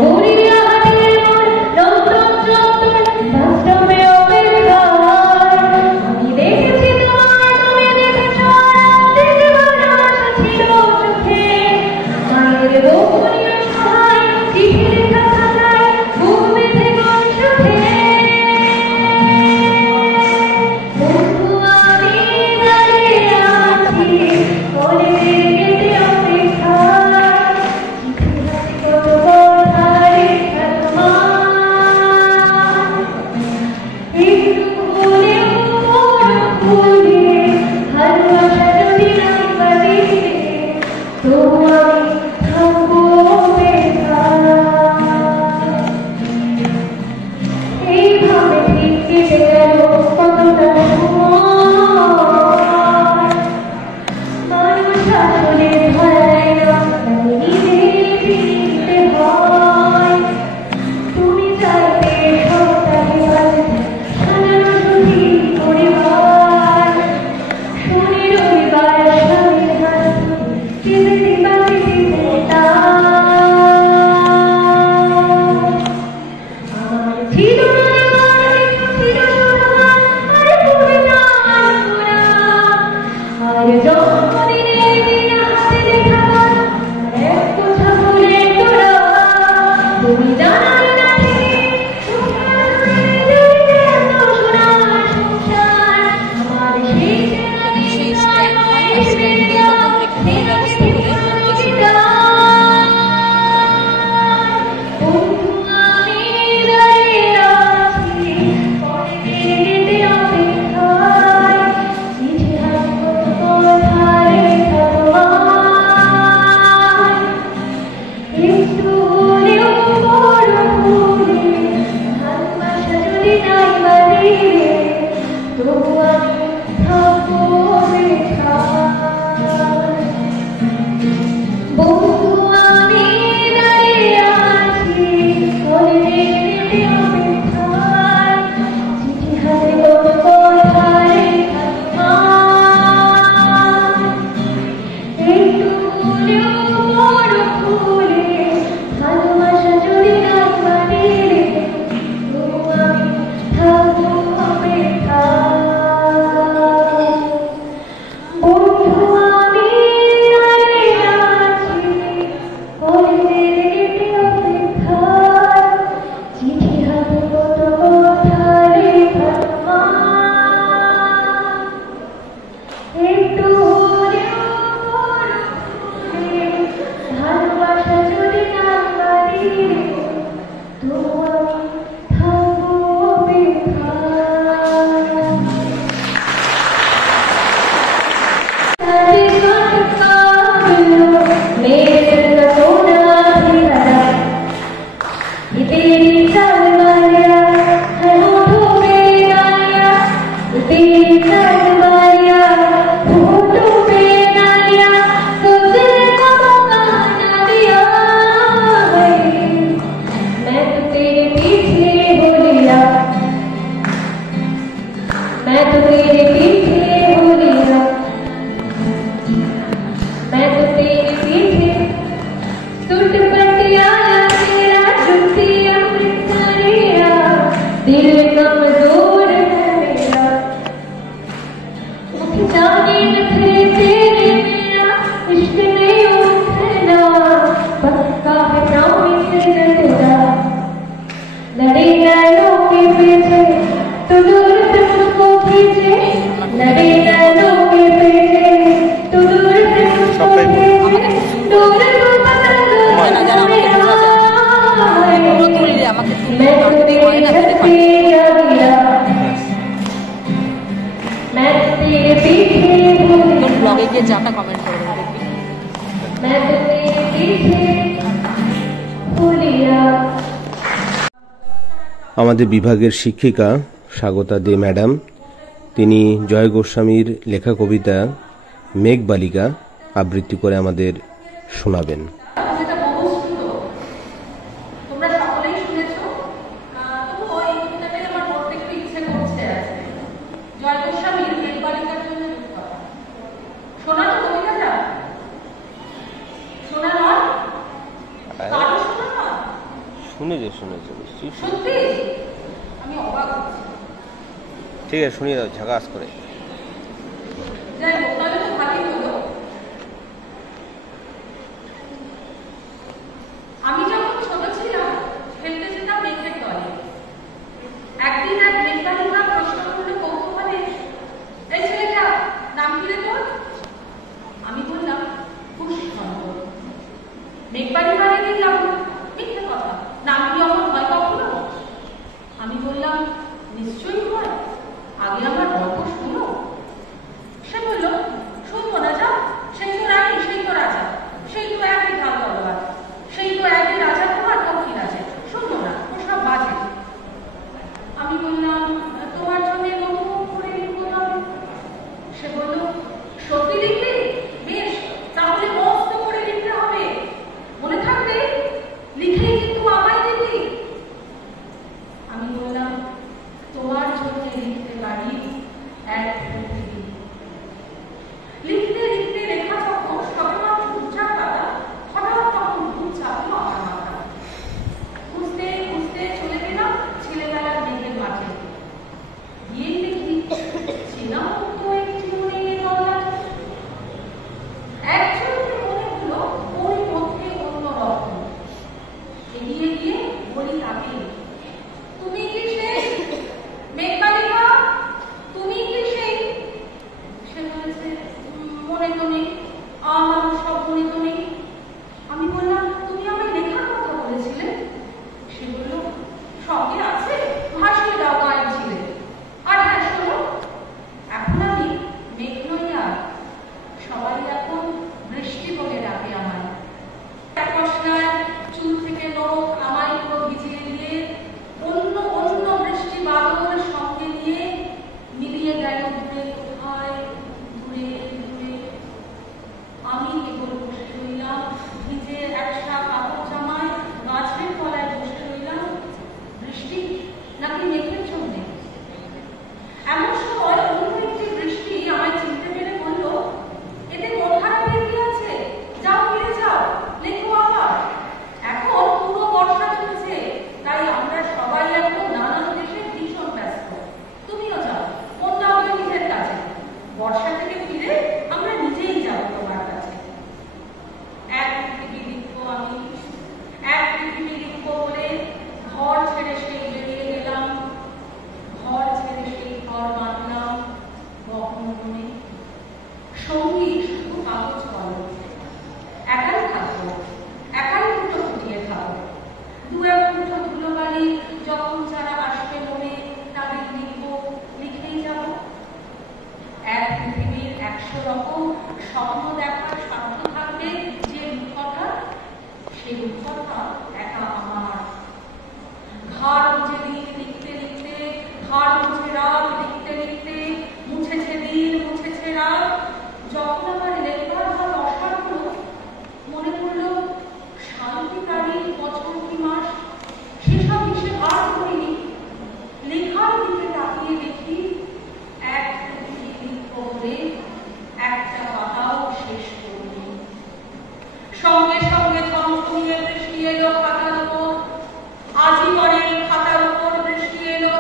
दिल कमजोर है मेरा उठ जाने नखरे तेरे मेरा इश्क नहीं उठना पक्का है प्रॉमिस तेरा लड़े नैनों के पीछे तो दूर से मुझको खींचे लड़े नैनों के पीछे तो दूर से मुझको खींचे दूर तो पसंद मैं तेरे छत्ते जा गिरा मैं तेरे पीछे ব্লগে গিয়ে যাটা কমেন্ট করে দেবে দেখবি मैं तेरे पीछे भूलिया। আমাদের বিভাগের শিক্ষিকা স্বাগতা দে ম্যাডাম, তিনি জয় গোস্বামীর লেখা কবিতা মেঘবালিকা আবৃত্তি করে আমাদের শোনাবেন। যেটা বহুশ্রুত তোমরা সকলেই শুনেছো, তবুও এই কবিতাটাই আমার পড়তে একটু ইচ্ছে করছে আজকে। জয় গোস্বামীর মেঘবালিকার জন্য কথা শোনা তো কবিতাটা শোনা নয়, কারো শোনা নয়, শুনেছে নিশ্চয়ই। সত্যি আমি অবাক হচ্ছি। ঠিক আছে, শুনিয়ে দাও ঝাকাস করে। যাই হোক, তাহলে তো ভালোই হলো। আমি যখন ছোট ছিলাম খেলতে যেতাম মেঘের দলে। একদিন এক মেঘবালিকা প্রশ্ন করলো কৌতূহলে, এই ছেলেটা নাম কি রে তোর? আমি বললাম পুষ্পচন্দ্র। মেঘবালিকা রেগে গেল, মিথ্যে কথা, নাম কি আমার হয় কখনো? আমি বললাম নিশ্চয়ই হয়, আগে আমার গল্প শুনো। সে বলল শুনবো না, যা, সেই তো রানী, সেই তো রাজা, সেই তো একই ঢাল তলোয়ার, সেই তো একই রাজা কুমার দক্ষিণ আছে, শুনবো না, ওসব বাজে। আমি বললাম তোমার জন্য নতুন করে লিখবো তবে। সে বলল সত্যি লিখবে? বেশ, তাহলে মস্ত করে লিখতে হবে, মনে থাকবে, লিখেই কিন্তু আমায় দিবি। আমি বললাম তোমার জন্য লিখতে পারি এক পৃথিবী। লিখতে লিখতে লেখা যখন সবেমাত্র উচ্চার পাতা, হঠাৎ তখন ভূত চাপলো আমার মাথা। খুঁজতে খুঁজতে চলে গেলাম ছেলেবেলার মেঘের মাঠে। গিয়ে দেখি চেনা মতো একটি মনের গলা। একজনকে মনে হলো ওর মধ্যে অন্য রকম। এগিয়ে গিয়ে বলি তাকে, তুমি কি সেই মেঘবালিকা? তুমি কি সেই? সে বলেছে মনে তো নেই, আমার সব মনে তো নেই। আমি বললাম তুমি আমায় লেখার কথা বলেছিলে। সে বলল সঙ্গে আছে, ভাসিয়ে দাও গায়েব ছিলে। আর হ্যাঁ শোনো, এখন আমি মেঘ নই আর, সবাই এখন বৃষ্টি বলে ডাকে আমায়। এক পশলায় চুল থেকে নখ আমায় পুরো ভিজিয়ে দিয়ে অন্য অন্য বৃষ্টি বাদল সঙ্গে নিয়ে মিলিয়ে গেল দূরে কোথায়, দূরে দূরে। আমি কেবল বসে রইলাম ভিজে একসা কাপড় জামায়, গাছের তলায় বসে রইলাম। বৃষ্টি নাকি মেঘের জন্যে? এমন সময় অন্য একটি বৃষ্টি আমায় চিনতে পেরে বলল, এতে মন খারাপের কি আছে? যাও, ফিরে যাও, লেখো আবার। এখন পুরো বর্ষা চলছে, তাই আমরা সবাই এখন নানান দেশে ভীষণ ব্যস্ত। তুমিও যাও, মনটা হবে নিজের কাছে। বর্ষা থেকে ফিরে আমরা নিজেই যাব তোমার কাছে। এক পৃথিবী লিখবো আমি, এক পৃথিবী লিখবো বলে ঘর ছেড়ে সেই বেরিয়ে গেলাম। ঘর ছেড়ে সেই ঘর বাঁধলাম বহন মনে। সঙ্গী শুধু কাগজ কলম। একাই থাকবো, একাই দুটো ফুটিয়ে খাবো। দু এক মুঠো ধুলোবালি যখন যারা আসবে মনে, তাদের লিখবো, লিখেই যাব। এক পৃথিবীর 100 রকম স্বপ্ন দেখার সাধ্য থাকবে যে রূপকথা, সেই রূপকথা একা আমার। ঘাড় মুছে দিন লিখতে লিখতে, ঘাড় মুছে রাত লিখতে লিখতে, মুছেছে দিন মুছেছে রাত। যখন আমার লেখার ঘর অসার হলো, মনে পড়লো শান্তি তারিখ, বছর কি মাস, সেসব হিসেব আর করিনি। লেখার দিকে তাকিয়ে দেখি এক পৃথিবী একটা কথাও শেষ করিনি। সঙ্গে সঙ্গে থমথমিয়ে বৃষ্টি এলো খাতার উপর। আজীবনের খাতার উপর বৃষ্টি এলো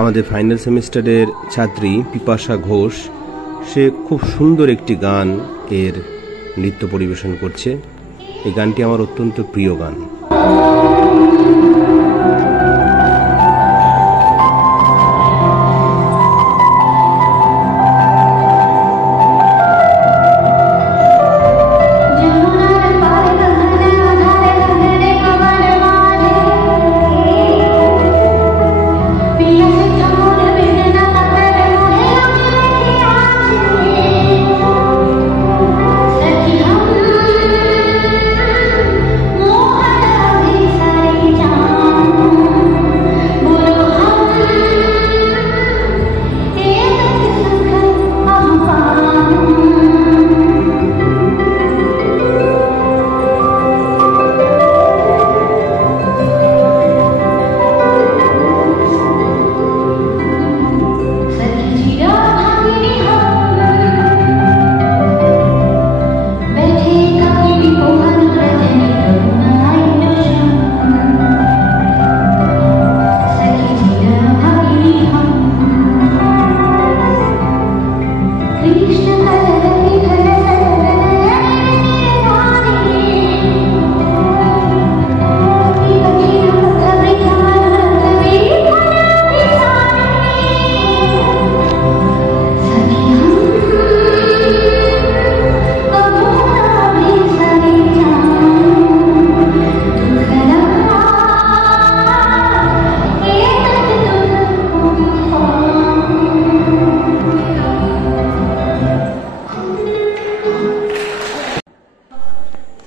আমাদের ফাইনাল সেমিস্টারের ছাত্রী পিপাসা ঘোষ, সে খুব সুন্দর একটি গান এর নৃত্য পরিবেশন করছে। এই গানটি আমার অত্যন্ত প্রিয় গান।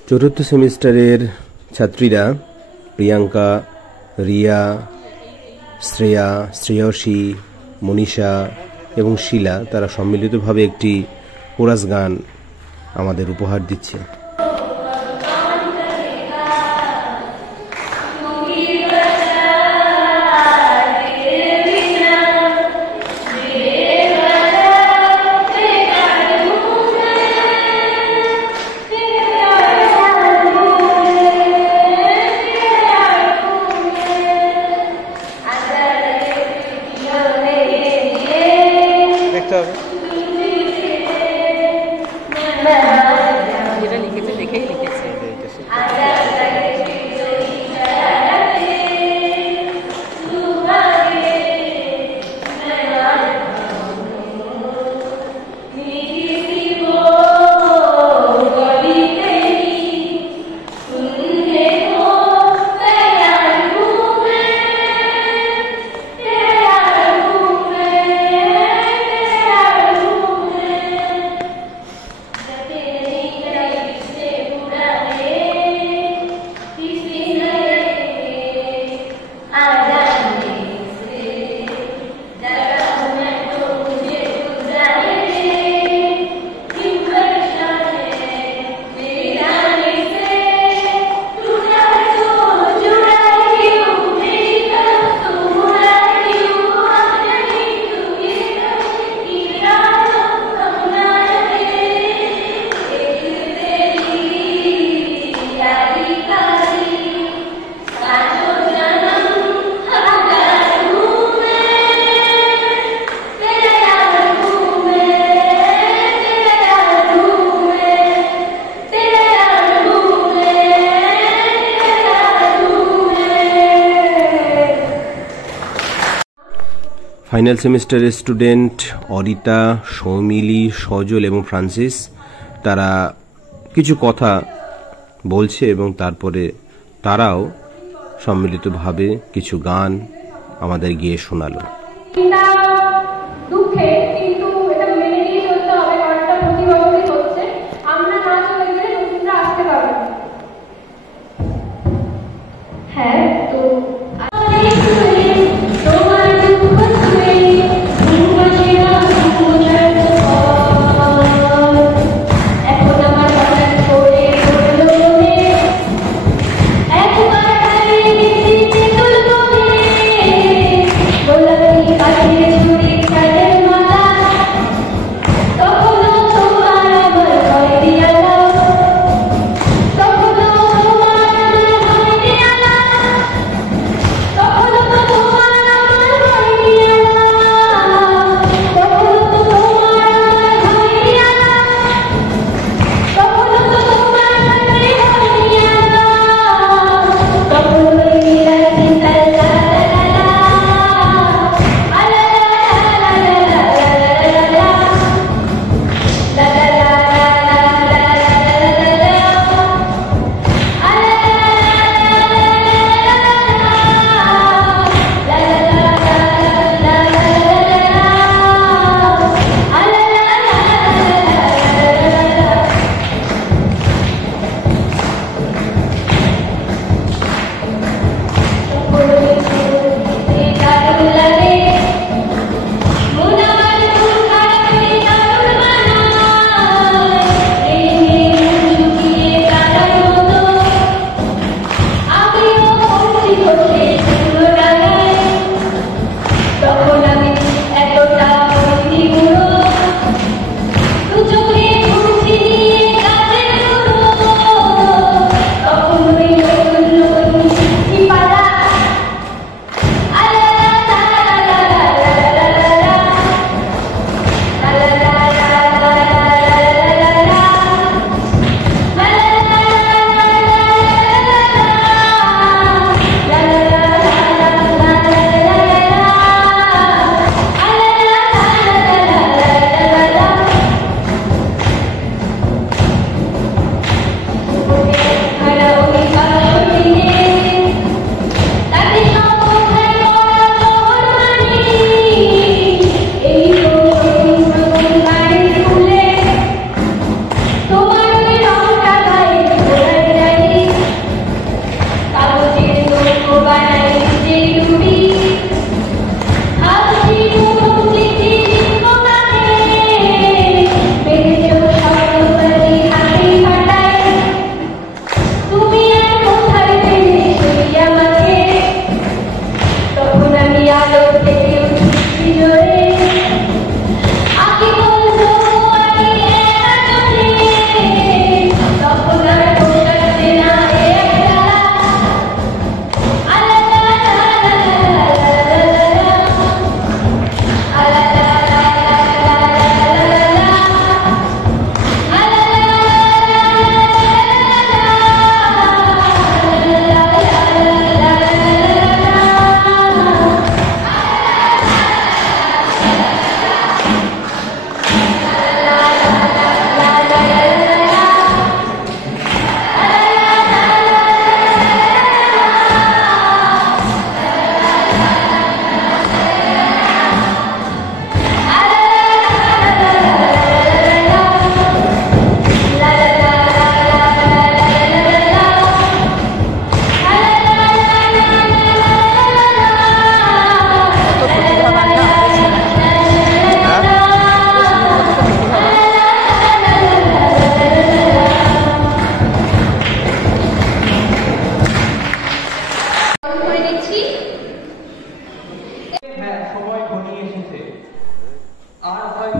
চতুর্থ সেমিস্টারের ছাত্রীরা প্রিয়াঙ্কা, রিয়া, শ্রেয়া, শ্রেয়সী, মনীষা এবং শিলা, তারা সম্মিলিতভাবে একটি কোরাস গান আমাদের উপহার দিচ্ছে। যেটা লিখেছে দেখেই লিখেছে। ফাইনাল সেমিস্টারের স্টুডেন্ট অরিতা, সৌমিলি, সজল এবং ফ্রান্সিস, তারা কিছু কথা বলছে এবং তারপরে তারাও সম্মিলিতভাবে কিছু গান আমাদের গিয়ে শোনালো। দুঃখে কিন্তু এটা মেনে নিয়ে চলতে হবে, কারণ এটা প্রতি বছরই হচ্ছে। আমরা না চলে গেলে নতুনরা আসতে পারবে না। হ্যাঁ, তো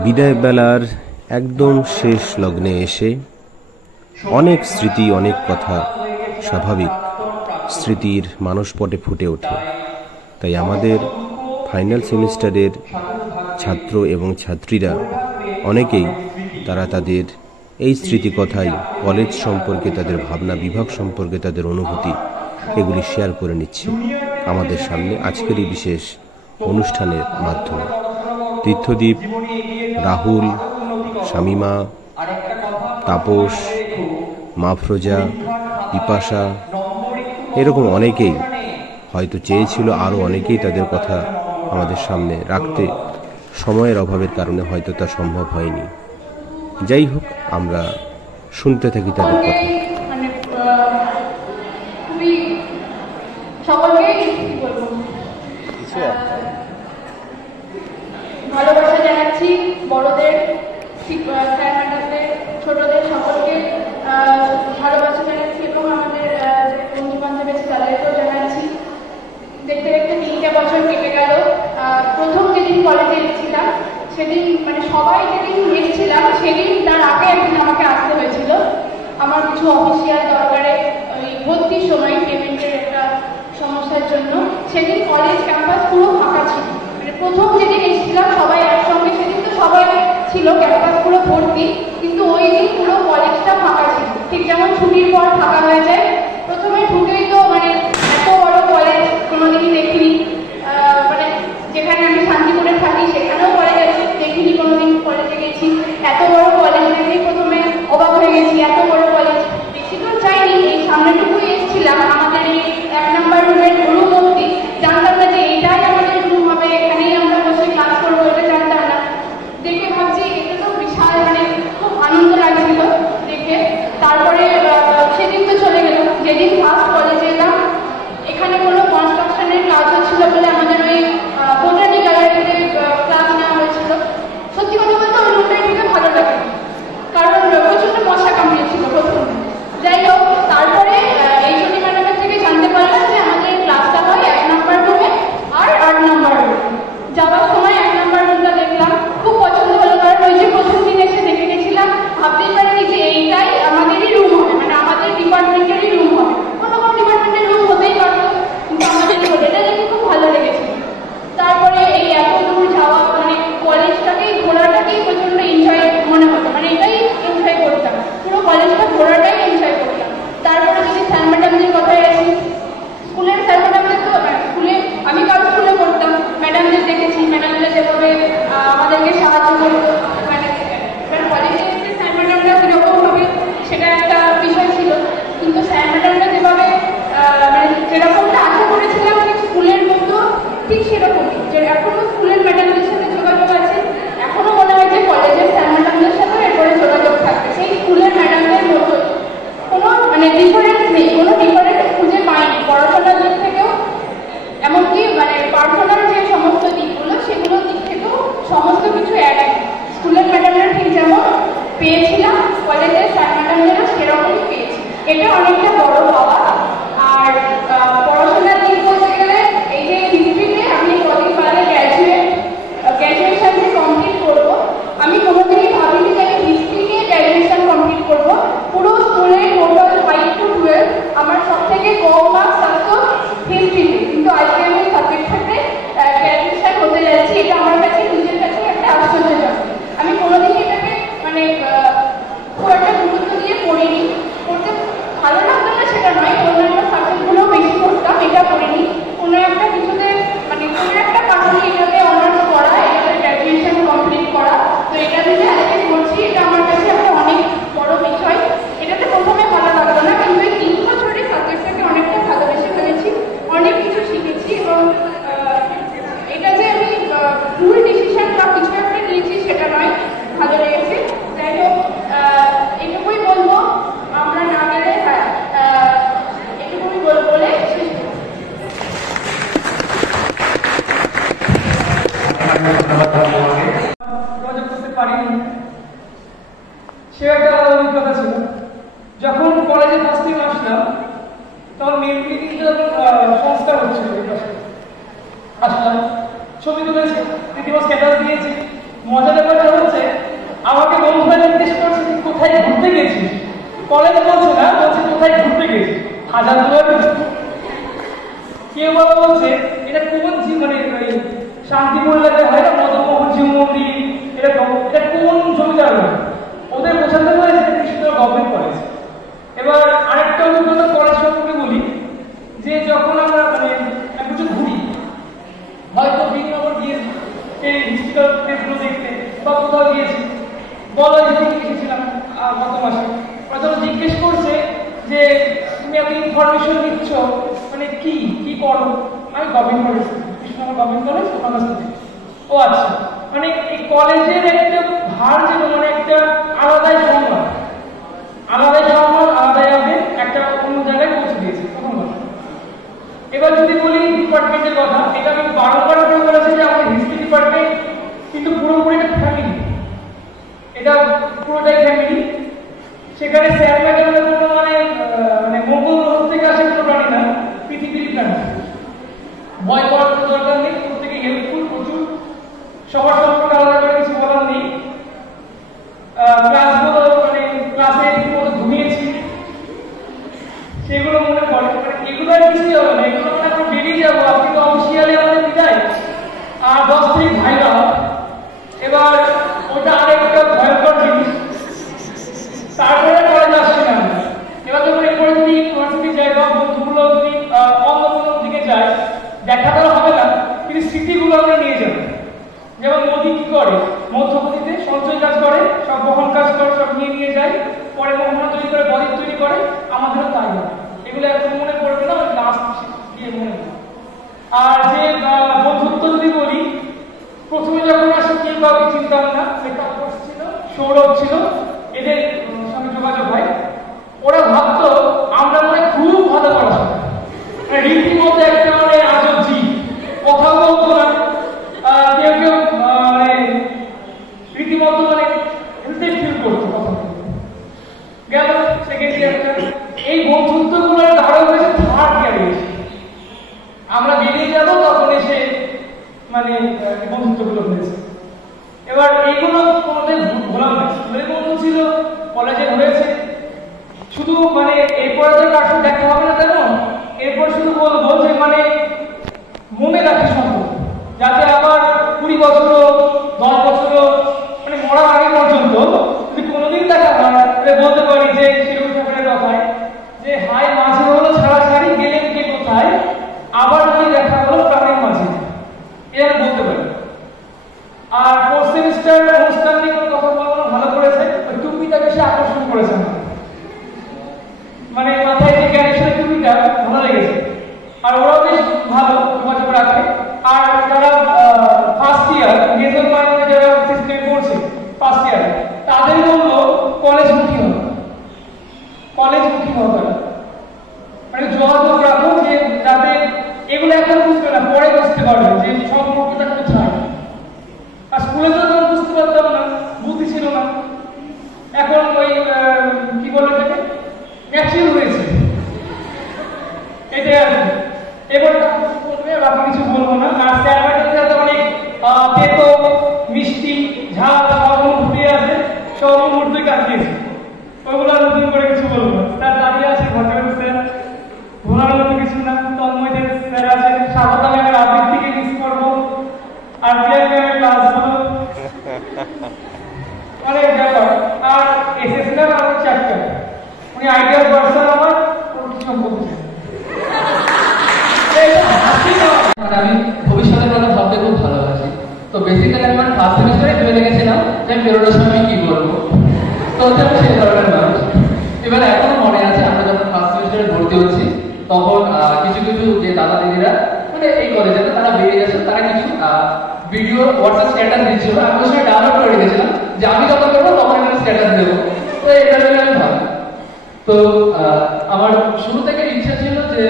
বিদায় বেলার একদম শেষ লগ্নে এসে অনেক স্মৃতি, অনেক কথা স্বাভাবিক স্মৃতির মানসপটে ফুটে ওঠে। তাই আমাদের ফাইনাল সেমিস্টারের ছাত্র এবং ছাত্রীরা অনেকেই তারা তাদের এই স্মৃতিকথায় কলেজ সম্পর্কে, তাদের ভাবনা, বিভাগ সম্পর্কে তাদের অনুভূতি এগুলি শেয়ার করে নিচ্ছে আমাদের সামনে আজকের এই বিশেষ অনুষ্ঠানের মাধ্যমে। তীর্থদীপ, রাহুল, শামিমা, তাপস, মাফরোজা, পিপাসা, এরকম অনেকেই হয়তো চেয়েছিল আরও অনেকেই তাদের কথা আমাদের সামনে রাখতে, সময়ের অভাবের কারণে হয়তো তা সম্ভব হয়নি। যাই হোক, আমরা শুনতে থাকি তাদের কথা। মানে খুবই সকলকেই ভালোবাসা জানাচ্ছি, বড়দের, স্যার ম্যাডামদের, ছোটদের সকলকে ভালোবাসা জানাচ্ছি এবং আমাদের বন্ধু বান্ধব আছে তাদেরকেও জানাচ্ছি। দেখতে দেখতে 3টে বছর কেটে গেল। প্রথম যেদিন কলেজে এসেছিলাম সেদিন, মানে সবাই যেদিন এসেছিলাম সেদিন তার আগে একদিন আমাকে আসতে হয়েছিল আমার কিছু অফিসিয়াল দরকারে, ওই ভর্তির সময় পেমেন্টের একটা সমস্যার জন্য। সেদিন কলেজ ক্যাম্পাস পুরো ফাঁকা ছিল। মানে প্রথম যেদিন এসেছিলাম সবাই একসঙ্গে, সেদিন তো সবাই ছিল, ক্যাম্পাস পুরো ভর্তি, কিন্তু ওই দিন পুরো কলেজটা ফাঁকা ছিল। ঠিক যেমন ছুটির পর ফাঁকা হয়ে যায়, প্রথমে ঢুকেই তো মানে এত বড় কলেজ কোনোদিনই দেখিনি। মানে যেখানে আমি শান্তিপুরে থাকি সেখানেও কলেজ আছে, দেখিনি কোনোদিন, কলেজে গেছি, এত বড় কলেজ দেখেই প্রথমে অবাক হয়ে গেছি। এত বড় কলেজ, বেশি দূর যাইনি, এই সামনেটুকুই এসেছিলাম। আমাদের এই 1 নম্বর রুমের রুম অব্দি, জানতাম না যে এইটাই আমাদের রুম হবে, এখানেই আমরা বসে ক্লাস করবো, এটা জানতাম না। দেখে ভাবছি এটা তো বিশাল, মানে খুব আনন্দ লাগছিল দেখে। তারপরে সেদিন তো চলে গেল। যেদিন ফার্স্ট কলেজে এলাম, এখানে কোনো কনস্ট্রাকশন এটা অনেকটা বড় পাওয়া। আর পড়াশোনার দিক বলতে গেলে এই যে হিস্ট্রিতে আমি কদিন বাদে গ্র্যাজুয়েশন কমপ্লিট করবো। আমি কোনোদিনই ভাবিনি যে আমি হিস্ট্রি নিয়ে গ্র্যাজুয়েশন কমপ্লিট করবো। পুরো স্কুলে টোটাল 5 to 12 আমার সব থেকে কম মার্কস আসতো হিস্ট্রিতে, কিন্তু আজকে আমি সাবজেক্ট থেকে গ্র্যাজুয়েশন হতে যাচ্ছি। এটা আমার কাছে নিজের কাছে একটা আশ্চর্যজনক। আমি কোনোদিন এটাকে মানে খুব একটা গুরুত্ব দিয়ে পড়িনি, পড়তে ভালো লাগতো না সেটা নয়, অন্যান্য সাবজেক্টগুলোও বেশি পড়তাম, এটা পড়িনি। কোনো একটা কিছুতে মানে কোনো একটা কারণে এটাতে অনার্স করা, এটাতে গ্র্যাজুয়েশন কমপ্লিট করা, তো এটা থেকে আজকে করছি। এটা আমার কাছে একটা অনেক বড় বিষয়। এটাতে প্রথমে ভালো লাগতো না, কিন্তু এই 3 বছরে সাবজেক্টটাকে অনেকটা ভালোবেসে ফেলেছি, অনেক কিছু শিখেছি। এবং এটা যে আমি ভুল ডিসিশন বা কিছু একটা নিয়েছি সেটা নয়, ভালো লেগেছে। যাই হোক, এটুকুই বলবো, আমরা না গেলে এটুকুই বলে শেষ করবো। যোগাযোগ করতে পারিনি, সে একটা অভিজ্ঞতা ছিল। যখন কলেজে ফার্স্ট টাইম আসলাম তখন মেনলি কিন্তু সংস্কার হচ্ছিল, এই পাশে আসলাম, ছবি তুলেছি, রীতিমতো স্ট্যাটাস দিয়েছি। মজার ব্যাপারটা হচ্ছে আমাকে বন্ধুরা জিজ্ঞেস করছে তুই কোথায় ঘুরতে গেছিস, কলেজ বলছে না, বলছে কোথায় ঘুরতে গেছিস, হাজারদুয়ার। কেউ বাবা বলছে এটা কোন মানে শান্তিপুর এলাকায় হয় না, মদনমোহন শিব মন্দির, এটা কোন জমিদার হয়, ওদের বোঝাতে হয়েছে কৃষ্ণনগর গভর্নমেন্ট কলেজ। এবার আরেকটা অভিজ্ঞতা কলেজ সম্পর্কে বলি, যে যখন আমরা মানে কিছু ঘুরি, হয়তো বিনগর গিয়েছি এই হিস্ট্রিক্যাল প্লেসগুলো দেখতে, বা কোথাও গিয়েছি, বলা যেতে এসেছিলাম গত মাসে, ওরা যখন জিজ্ঞেস করছে যে তুমি এত ইনফরমেশন দিচ্ছ মানে কি করো, আমি government college, Krishnanagar government college, ওখান থেকে। ও আচ্ছা, মানে এই কলেজের একটা ভার যেটা মানে একটা আলাদাই সম্মান, আলাদাই হবে, একটা অন্য জায়গায় পৌঁছে দিয়েছে প্রথম কথা। এবার যদি বলি ডিপার্টমেন্টের কথা, এটা আমি বারবার করে বলেছি যে আমাদের হিস্ট্রি ডিপার্টমেন্ট কিন্তু পুরোপুরি একটা ফ্যামিলি, এটা পুরোটাই ফ্যামিলি। সেখানে স্যার ম্যাডামের কোনো মানে মঙ্গল গ্রহ থেকে আসে কোনো প্রাণী না, পৃথিবীর প্রাণী। ভয় করার কোনো দরকার নেই, প্রত্যেকে হেল্পফুল প্রচুর, সবার সম্পর্কে আলাদা করে কিছু বলার নেই। ক্লাসগুলো মানে ক্লাসে ঠিকমতো ঘুমিয়েছি সেগুলো মনে পড়ে, মানে এগুলো আর কিছুই হবে না, এগুলো মানে আমরা বেরিয়ে যাবো। আপনি তো অফিসিয়ালি আমাদের বিদায়, আর 10 তারিখ ভাইরা। এবার ওটা আরেকটা ভয়ঙ্কর জিনিস, তারপরে কলেজ আসছি না। এবার যখন এরপরে যদি ইউনিভার্সিটি যাই বা বন্ধুগুলো যদি অন্য কোনো দিকে যায়, দেখা তো হবে না, কিন্তু স্মৃতিগুলো আমরা নিয়ে যাবো। যেমন মোদি কি করে, মধ্যপ্রদেশে সঞ্চয় কাজ করে, সব বহন কাজ করে, সব নিয়ে যায়, পরে মোহনা তৈরি করে, বদ্বীপ তৈরি করে, আমাদেরও তাই হয়। এগুলো এখন মনে পড়বে না, ওই লাস্ট দিয়ে মনে হয়। আর যে বন্ধুত্ব যদি বলি, প্রথমে যখন আসে কেউ কাউকে চিনতাম না, তাপস ছিল, সৌরভ ছিল, এদের সঙ্গে যোগাযোগ হয়। ওরা ভাবতো আমরা মানে খুব ভালো পড়াশোনা, রীতিমতো একটা মানে আজব জি, কথা বলতো না, কেউ কেউ মানে রীতিমতো মানে হেলথেড ফিল করতো কথা গেল। সেকেন্ড ইয়ারটা এই বন্ধুত্বগুলোর গাঢ় হয়েছে থার্ড ইয়ারে এসে, আমরা বেরিয়ে যাব তখন এসে মানে বন্ধুত্বগুলো হয়েছে। এবার এইগুলো কোনোদিন ভোলাম না, স্কুলের বন্ধু ছিল, কলেজে হয়েছে, শুধু মানে এরপরে তো কার সাথে দেখা হবে না তেমন, এরপর শুধু বলবো যে মানে মনে রাখি সম্ভব, যাতে আবার 20 বছর 10 বছর মানে মরার আগে পর্যন্ত যদি কোনোদিন দেখা হয় তাহলে বলতে পারি যে শিরু ঠাকুরের কথায় যে হাই মাঝে হলো ছাড়াছাড়ি, গেলেন কে কোথায়, আবার যদি দেখা হলো প্রাণের মাঝে, এরা বলতে পারি। আর 4th সেমিস্টার অনুষ্ঠান নিয়ে কোনো কথা বলানো ভালো করেছে, ওই টুপিটা বেশি আকর্ষণ করেছে না, মানে মাথায় যে গ্যারেশনের টুপিটা ভালো লেগেছে। আর ওরাও বেশ ভালো যোগাযোগ রাখে। আর যারা ফার্স্ট ইয়ার মেজর মাইনরে যারা সিস্টেম করছে ফার্স্ট ইয়ারে, তাদের বলবো কলেজমুখী হবে, কলেজমুখী হবে, মানে যোগাযোগ রাখো, যে যাতে এগুলো এখন বুঝবে না, পরে বুঝতে পারবে যে সম্পর্কটা কোথায়। আর স্কুলে তো তখন বুঝতে পারতাম না, বুদ্ধি ছিল না, এখন ওই কি বলে এটাকে ন্যাচারাল হয়েছে। তেতো মিষ্টি ঝাল সব ফুটিয়ে আছে, সব মুহূর্তে কাটিয়েছে। ওইগুলো আর নতুন করে কিছু বলবো না। স্যার দাঁড়িয়ে আছে, ঘটবেন স্যার, ভোলার মতো কিছু না। তন্ময়দের স্যার আছেন, স্বাগত ম্যামের আবৃত্তিকে মিস করবো, আর পিয়ার ম্যামের ক্লাসগুলো অনেক ব্যাপার। আর এসএসসি না আমার চ্যাপ্টার, উনি আইডিয়াল পার্সন আমার, ওর কিছু বলছেন। আমি ভবিষ্যতের কথা ভাবতে খুব ভালোবাসি। তো বেসিক্যালি আমি আমার ফার্স্ট সেমিস্টারে ভেবে রেখেছিলাম যে আমি বেরোনোর সময় আমি কি করবো। তো হচ্ছে আমি সেই ধরনের মানুষ। এবার এখনো মনে আছে আমরা যখন ফার্স্ট সেমিস্টারে ভর্তি হচ্ছি তখন কিছু কিছু যে দাদা দিদিরা মানে এই কলেজে তারা বেরিয়ে গেছে, তারা কিছু ভিডিও হোয়াটসঅ্যাপ স্ট্যাটাস দিচ্ছিল। আমি ওর সময় ডাউনলোড করে রেখেছিলাম যে আমি যখন করবো তখন আমি স্ট্যাটাস দেবো। তো এটা ভেবে আমি ভাবি। তো আমার শুরু থেকে ইচ্ছা ছিল যে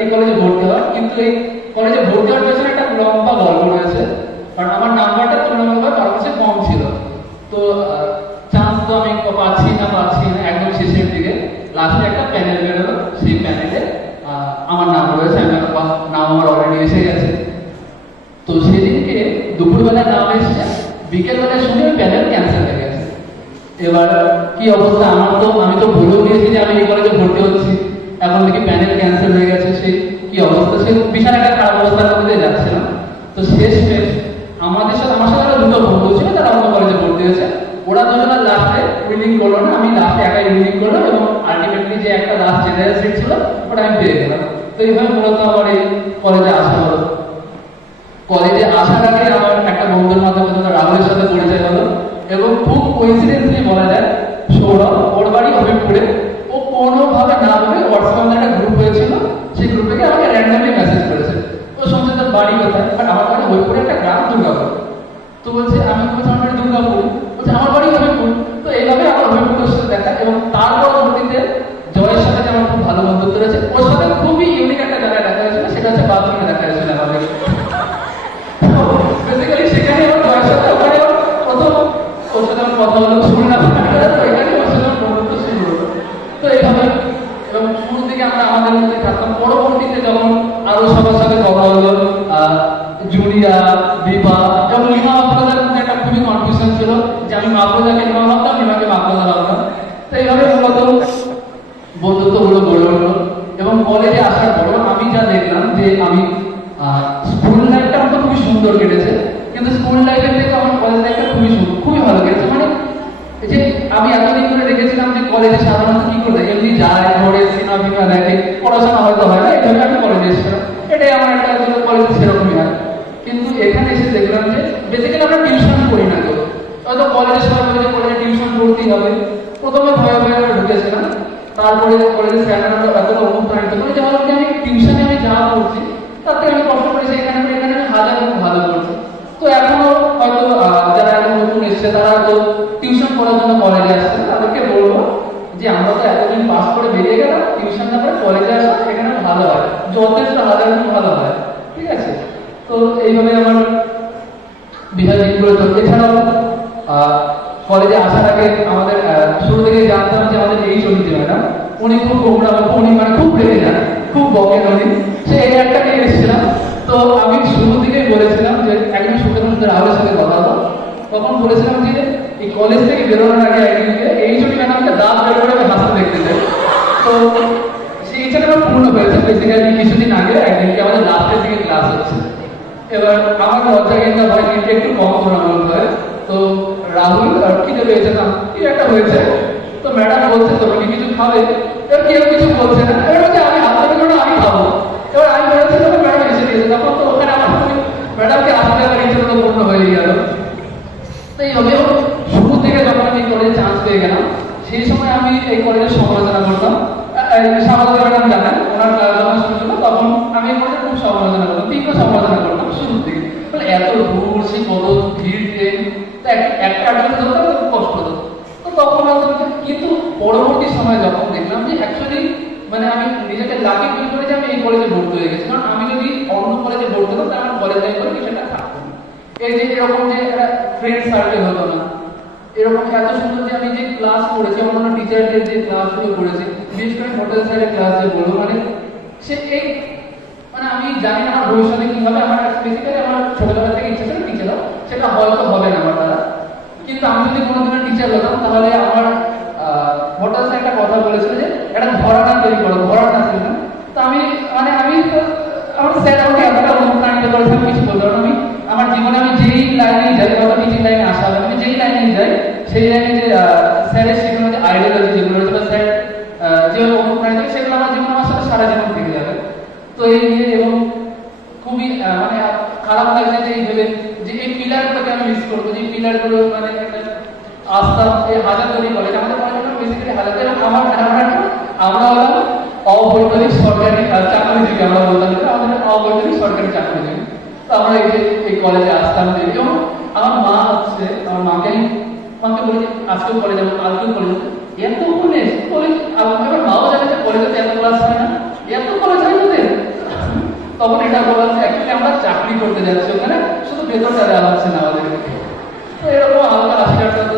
এই কলেজে ভর্তি হওয়ার, কিন্তু এই কলেজে ভর্তি হওয়ার পেছনে একটা লম্বা গল্প রয়েছে। কারণ আমার নাম্বারটা তুলনামূলকভাবে তার কাছে কম ছিল। তো চান্স তো আমি পাচ্ছি না একদম শেষের দিকে লাস্টে একটা প্যানেল বেরোলো। সেই প্যানেলে আমার নাম রয়েছে, নাম আমার অলরেডি এসে গেছে। তো সেদিনকে দুপুরবেলায় নাম এসছে, বিকেলবেলায় শুনে ওই প্যানেল ক্যান্সেল হয়ে গেছে। এবার কি অবস্থা, আমি তো বলেও দিয়েছি যে আমি এই কলেজে ভর্তি হচ্ছি, এখন দেখি প্যানেল ক্যান্সেল হয়ে গেছে। সেই কি অবস্থা, সে বিশাল একটা খারাপ অবস্থার মধ্যে যাচ্ছিলাম। তো শেষ আমার সাথে আরো দুটো বন্ধু ছিল, তারা অন্য কলেজে ভর্তি হয়েছে। ওরা দুজনের লাস্টে উইনিং করলো না, আমি লাস্টে একাই উইনিং করলাম এবং আলটিমেটলি যে একটা লাস্ট জেনারেল সিট ছিল ওটা আমি পেয়ে গেলাম। তো এইভাবে মূলত আমার এই কলেজে আসা হলো। কলেজে আসার আগে আমার একটা বন্ধুর মাধ্যমে রাহুলের সাথে পরিচয় হলো এবং খুব কোইন্সিডেন্টলি বলা যায় সৌরভ, ওর বাড়ি হবিবপুরে। ও কোনোভাবে না ভেবে হোয়াটসঅ্যাপে একটা গ্রুপ হয়েছিল, সেই গ্রুপ থেকে আমাকে র্যান্ডমলি মেসেজ করেছে। ও শুনছে তোর বাড়ি কোথায়, বাট আমার বাড়ি হবিবপুরে একটা গ্রাম দুর্গাপুর। তো বলছে আমি বলছি আমার বাড়ি দুর্গাপুর, বলছে আমার বাড়ি হবিবপুর। তো এইভাবে আমার হবিবপুরের সাথে দেখা এবং তার পরবর্তীতে জয়ের সাথে যে আমার খুব ভালো বন্ধুত্ব রয়েছে, ওর সাথে খুবই ইউনিক একটা জায়গায় দেখা হয়েছিল, সেটা হচ্ছে বাথরুমে দেখা হয়েছিল আমাদের। বেসিক্যালি সেখানে আমার জয়ের সাথে ওখানে প্রথম ওর সাথে আমার কথা হলো, শুনলাম, তো এখানে ওর সাথে আমার বন্ধুত্ব শুরু হলো। তো এইভাবে এবং শুরু থেকে আমরা আমাদের মধ্যে থাকতাম। পরবর্তীতে যখন আরো সবার সাথে কথা হলো, জুলিয়া, বিভা এবং লিমা মাফরোজার মধ্যে একটা খুবই কনফিউশন ছিল যে আমি মাফরোজাকে লিমা ভাবতাম, লিমাকে মাফরোজা ভাবতাম। তো এইভাবে মূলত বন্ধুত্বগুলো গড়ে উঠলো। এবং কলেজে আসার পরও আমি যা দেখলাম যে আমি স্কুল লাইফটা আমার খুবই সুন্দর কেটেছে, কিন্তু স্কুল লাইফের থেকে আমার কলেজ লাইফটা খুবই ভালো কেটেছে। মানে যে আমি এতদিন ধরে দেখেছিলাম যে কলেজে সাধারণত কি করে এমনি যায়, ঘরে সিনেমা ফিনেমা দেখে, পড়াশোনা হয়তো হয় না, এইভাবে আমি কলেজে এসেছিলাম। এটাই আমার একটা কলেজে সেরকমই হয়। কিন্তু এখানে এসে দেখলাম যে বেসিক্যালি আমরা টিউশন করি না কেউ, হয়তো কলেজের সবাই বলে কলেজে টিউশন করতেই হবে। প্রথমে ভয়ে ভয়ে ঢুকেছিলাম, তারপরে কলেজের স্যাররা এতটা অনুপ্রাণিত করে যে ভাবলাম যে আমি টিউশনে আমি যা করছি তাতে আমি কষ্ট করেছি, এখানে আমি হাজার ভালো করছি। তো এখনো হয়তো যারা এখন নতুন এসছে তারা তো টিউশন করার জন্য কলেজে আসছে, তাদেরকে বলবো যে আমরা তো এতদিন পাস করে বেরিয়ে গেলাম, টিউশন না করে কলেজে আসা, এখানে ভালো হয়, যথেষ্ট হাজার ভালো হয়, ঠিক আছে। তো এইভাবে আমার বিভাগগুলো চলছে। এছাড়াও কলেজে আসার আগে আমাদের শুরু থেকে জানতাম যে আমাদের এই চলছে ম্যাডাম, উনি খুব উনি মানে খুব রেগে যান, খুব বকেন উনি। সে এই একটা নিয়ে এসেছিলাম। তো আমি শুরু থেকেই বলেছিলাম যে একদিন সুখেন্দ্র রাহুলের সাথে কথা হলো, তখন বলেছিলাম যে এই কলেজ থেকে বেরোনোর আগে একদিনকে এই ছুটি ম্যাডামকে দাঁত বের করে আমি হাসতে দেখতে চাই। তো সেই ইচ্ছাটা আমার পূর্ণ হয়েছে। বেসিক্যালি কিছুদিন আগে একদিনকে আমাদের লাস্টের দিকে ক্লাস হচ্ছে। এবার আমার লজ্জা কিন্তু হয় কিন্তু একটু কম শোনানো হয়। তো রাহুল খিদে পেয়েছে না, কি একটা হয়েছে, তো ম্যাডাম বলছে তুমি কিছু খাবে, এবার কেউ কিছু বলছে না, এবার হচ্ছে আমি হাত ধরে না আমি খাবো। এবার আমি বলেছিলাম ম্যাডাম এসে দিয়েছে, তখন তো ওখানে আমার ম্যাডামকে আসতে আমার ইচ্ছাগুলো পূর্ণ হয়ে গেল। তো এইভাবে শুরু থেকে যখন আমি কলেজে চান্স পেয়ে গেলাম, সেই সময় আমি এই কলেজের সমালোচনা করতাম। সমালোচনা ম্যাডাম জানেন, ওনার যখন শুরু ছিল তখন আমি এই কলেজে খুব সমালোচনা করতাম, তীব্র সমালোচনা করতাম শুরু থেকে। মানে এত দূর সে কত ভিড় ট্রেন, একটা খুব কষ্ট হতো। তো তখন কিন্তু পরবর্তী সময় যখন দেখলাম যে অ্যাকচুয়ালি মানে আমি নিজেকে লাকি ফিল করে যে আমি এই কলেজে ভর্তি হয়ে গেছি। কারণ আমি যদি অন্য কলেজে ভর্তি হতাম তাহলে আমার কলেজ লাইফ করে কিছুটা থাকতো না। এই যে এরকম যে একটা ফ্রেন্ড সার্কেল হতো না, এরকম এত সুন্দর যে আমি যে ক্লাস করেছি, অন্যান্য টিচারদের যে ক্লাসগুলো করেছি, বিশেষ করে হোটেল সাইডের ক্লাস যে বলবো, মানে সে এই মানে আমি জানি না আমার ভবিষ্যতে কি হবে। আমার বেসিক্যালি আমার ছোটবেলা থেকে ইচ্ছা ছিল টিচার হওয়া, সেটা কিছু বলতে পারবো। আমি আমার জীবনে আমি যেই লাইনে যাই, হয়তো টিচিং লাইনে আসা হবে, আমি যেই লাইনে যাই সেই লাইনে যে স্যারের শেখানো যে আইডিয়োলজি যেগুলো রয়েছে বা স্যার যেভাবে অনুপ্রাণিত সেগুলো আমার জীবনে আমার সাথে সারা জীবন থেকে যাবে। তো এই নিয়ে এবং খুবই মানে খারাপ লাগছে যে এই ভেবে যে এই পিলারগুলোকে আমি মিস করবো, যে পিলারগুলো মানে একটা আস্থা এই হাজারদুয়ারি কলেজ আমাদের কলেজটা বেসিক্যালি হাজারদুয়ারি। আমার ধারণাটা আমরা হলাম অবৈতনিক সরকারি চাকরিজীবী, আমরা বলতাম আমাদের অবৈতনিক সরকারি চাকরিজীবী। তো আমরা এই কলেজে আসতাম এবং আমার মা হচ্ছে আমার মাকে বলি যে আজকেও কলেজ যাবো, কালকেও কলেজ যাবো, এত কলেজ আমার মাও জানে যে কলেজে এত ক্লাস হয় না, এত কলেজ হয় তোদের। তখন এটা বলা অ্যাকচুয়ালি আমরা চাকরি করতে যাচ্ছি ওখানে, শুধু বেতনটা দেওয়া হচ্ছে না আমাদেরকে। তো এরকম হালকা আশীর্বাদ।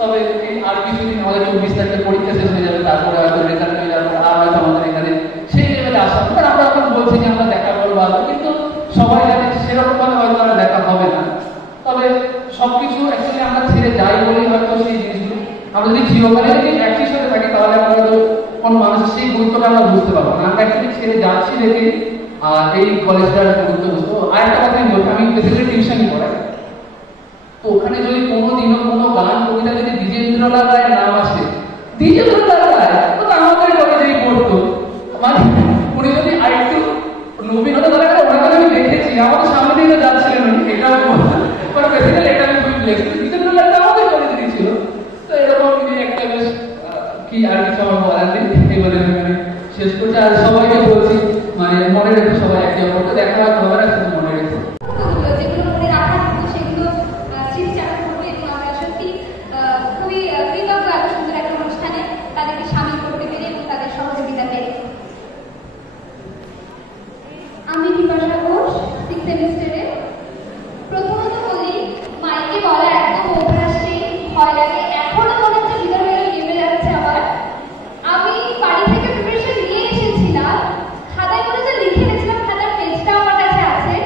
তবে এই আর কিছুদিন আমাদের 24 তারিখে পরীক্ষা শেষ হয়ে যাবে, তারপরে হয়তো রেজাল্ট হয়ে যাবে, আর হয়তো আমাদের এখানে সেই লেভেলে আসা হবে। আমরা এখন বলছি যে আমরা দেখা করবো আসবো, কিন্তু সবাই জানে সেরকম ভাবে হয়তো আর দেখা হবে না। তবে সবকিছু অ্যাকচুয়ালি আমরা ছেড়ে যাই বলেই হয়তো সেই জিনিসগুলো আমরা যদি চিরকালে যদি একই সাথে থাকি তাহলে আমরা হয়তো কোনো মানুষের সেই গুরুত্বটা আমরা বুঝতে পারবো না। আমরা অ্যাকচুয়ালি ছেড়ে যাচ্ছি দেখে এই কলেজটার গুরুত্ব বুঝতে। আর একটা কথা আমি বলবো, আমি বেসিক্যালি টিউশনই পড়াই। তো ওখানে যদি কোনোদিনও কোনো গান কবিতা যদি দ্বিজেন্দ্রলাল রায়ের নাম আসে, দ্বিজেন্দ্রলাল রায় তো আমাদের কলেজেই পড়তো, মানে উনি যদি আরেকটু নবীন হতে তাহলে ওনাকে আমি দেখেছি আমাদের সামনে দিয়ে যাচ্ছিলেন উনি, এটা মানে বেসিক্যালি এটা আমি খুবই ব্লেসড। দ্বিজেন্দ্রলাল রায় আমাদের কলেজেরই ছিল। তো এরকম একটা বেশ কি আর কিছু আমার বলার নেই, এবারে আমি শেষ করছি। আর সবাইকে বলছি মানে মনে রেখো সবাই একে অপরকে দেখা হবে না, শুধু মনে রেখো। যেগুলো মনে রাখার মতো সেগুলো স্মৃতিচারণ করবে এবং আমরা সত্যি খুবই কৃতজ্ঞ এত সুন্দর একটা অনুষ্ঠানে তাদেরকে সামিল করতে পেরে এবং তাদের সহযোগিতা পেরে। আমি বিপাশা ঘোষ, 6th সেমিস্টারে। প্রথমত বলি, মাইকে বলা একদম অভ্যাস নেই, ভয় লাগে, এখনো মনে হচ্ছে ভিতরে ভিতরে নেমে যাচ্ছে আমার। আমি বাড়ি থেকে প্রিপারেশন নিয়ে এসেছিলাম, খাতায় করে যে লিখে গেছিলাম, খাতার পেজটা আমার কাছে আছে।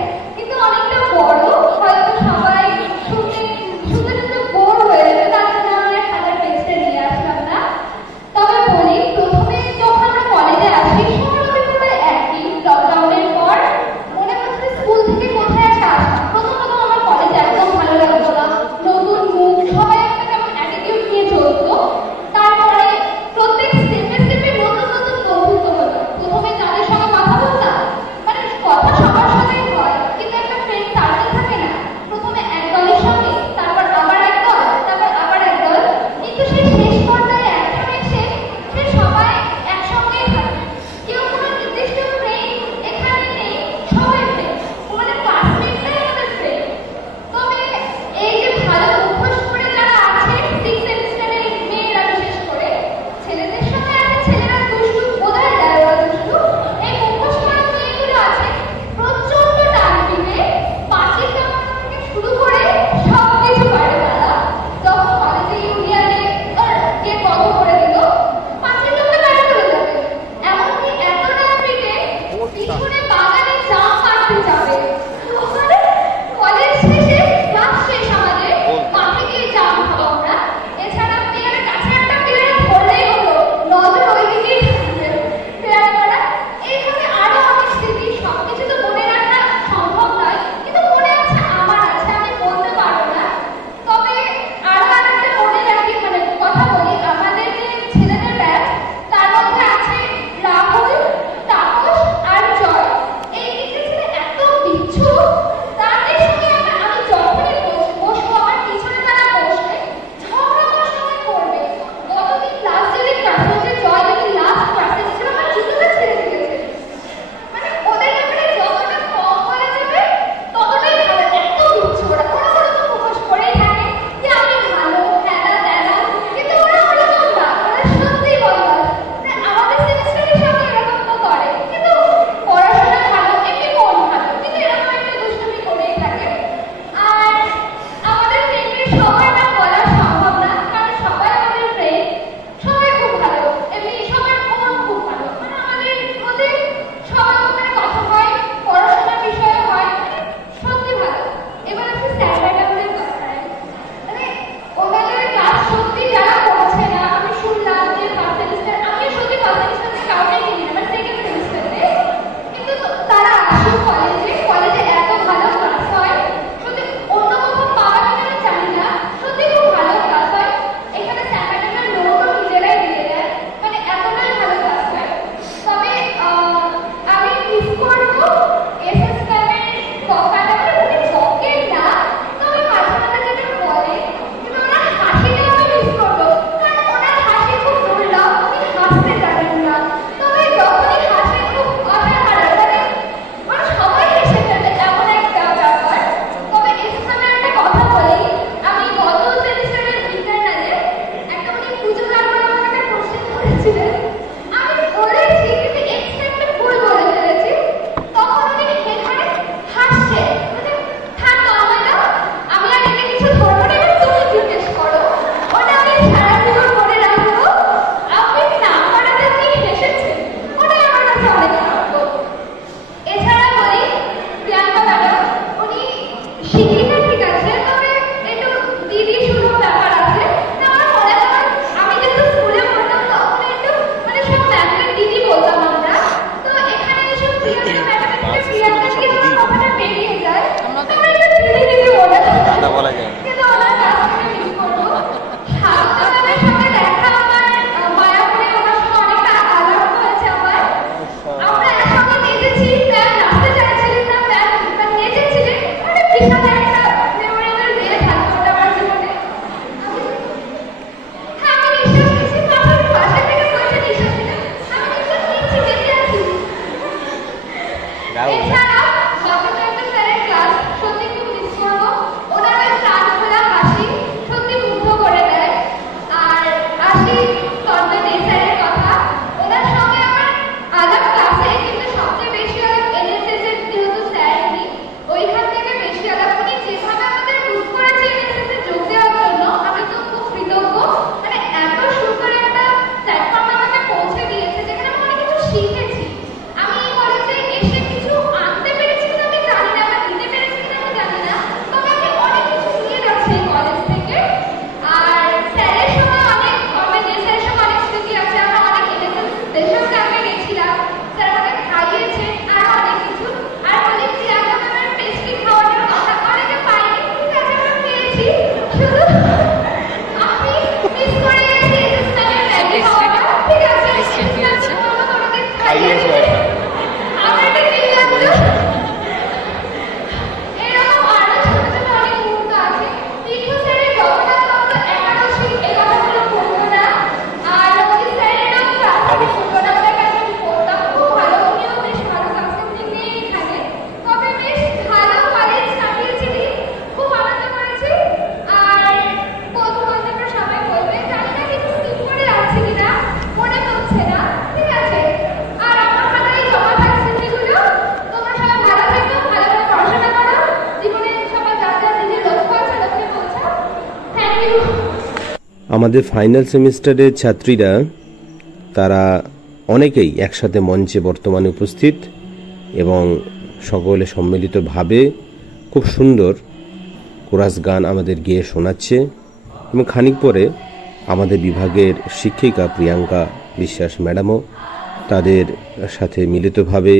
বিশাল একটা মেমোরেবল ডে থাকবে ওটা আমার জীবনে। হ্যাঁ, আমি নিঃশ্বাস নিচ্ছি, আমার বাসা থেকে বলছে নিঃশ্বাস নিতে, আমি নিঃশ্বাস নিচ্ছি, বেঁচে আছি। এছাড়া জগন্নাথ স্যারের ক্লাস সত্যি খুব মিস করবো। ওনার ওই প্রাণ খোলা হাসি সত্যি মুগ্ধ করে দেয়। আর আসি তন্ময় স্যারের কথা, ওনার সঙ্গে আমার আলাপ ক্লাসে কিন্তু সবচেয়ে বেশি আলাপ এনএসএস এর যেহেতু স্যার উনি, ওইখান থেকে বেশি আলাপ। উনি যেভাবে আমাদের বুক করেছে এনএসএস এ যোগ দেওয়ার জন্য, আমি তো খুব কৃতজ্ঞ। মানে এত সুন্দর একটা প্ল্যাটফর্ম আমাকে পৌঁছে দিয়েছে যেখানে আমি অনেক কিছু শিখেছি। আমি এই কলেজে এসে কিছু আনতে পেরেছি কিনা আমি জানি না, বা দিতে পেরেছি কিনা আমি জানি না, তবে আমি অনেক কিছু নিয়ে যাচ্ছি এই কলেজ থেকে। আর স্যারের সঙ্গে অনেক স্যারের সঙ্গে অনেক স্মৃতি আছে। আমরা অনেক এনএসএস দেশের ক্যাম্পে গেছিলাম, স্যার আমাদের খাইয়েছেন আর অনেক কিছু। আর অনেক প্রিয়াঙ্কা ম্যামের পেস্ট্রি খাওয়ানোর কথা অনেকে পাইনি, ঠিক আছে আমরা পেয়েছি। শুধু আমি মিস করে গেছি এসএস ম্যামের ম্যাগি খাওয়াটা, ঠিক আছে পেস্ট্রি পেয়েছে। খাইয়েছে আমার এটা ফিল লাগলো। এরকম আরো ছোট ছোট অনেক মুহূর্ত আছে। তীর্থ স্যারের জগন্নাথ তন্ত্র একাদশী এই কথাগুলো পড়বো না। আর রবি স্যারেরও ক্লাস পড়বো না, ওদের কাছে আমি পড়তাম খুব ভালো, উনিও বেশ ভালো সাবজেক্ট নিয়ে এখানে। তবে বেশ ভালো কলেজ কাটিয়েছি, খুব আনন্দ করেছি। আর বন্ধু বান্ধবরা সবাই বলবে, জানি না কিছু স্কিপ করে যাচ্ছে কিনা, মনে পড়ছে না, ঠিক আছে। আর আমার খাতায় জমা থাকা স্মৃতিগুলো। তোমরা সবাই ভালো থেকো, ভালোভাবে পড়াশোনা করো, জীবনে সবাই যার যার নিজের লক্ষ্য আছে লক্ষ্যে পৌঁছাও। Thank you. আমাদের ফাইনাল সেমিস্টারের ছাত্রীরা তারা অনেকেই একসাথে মঞ্চে বর্তমানে উপস্থিত এবং সকলে সম্মিলিতভাবে খুব সুন্দর কোরাস গান আমাদের গেয়ে শোনাচ্ছে। এবং খানিক পরে আমাদের বিভাগের শিক্ষিকা প্রিয়াঙ্কা বিশ্বাস ম্যাডামও তাদের সাথে মিলিতভাবে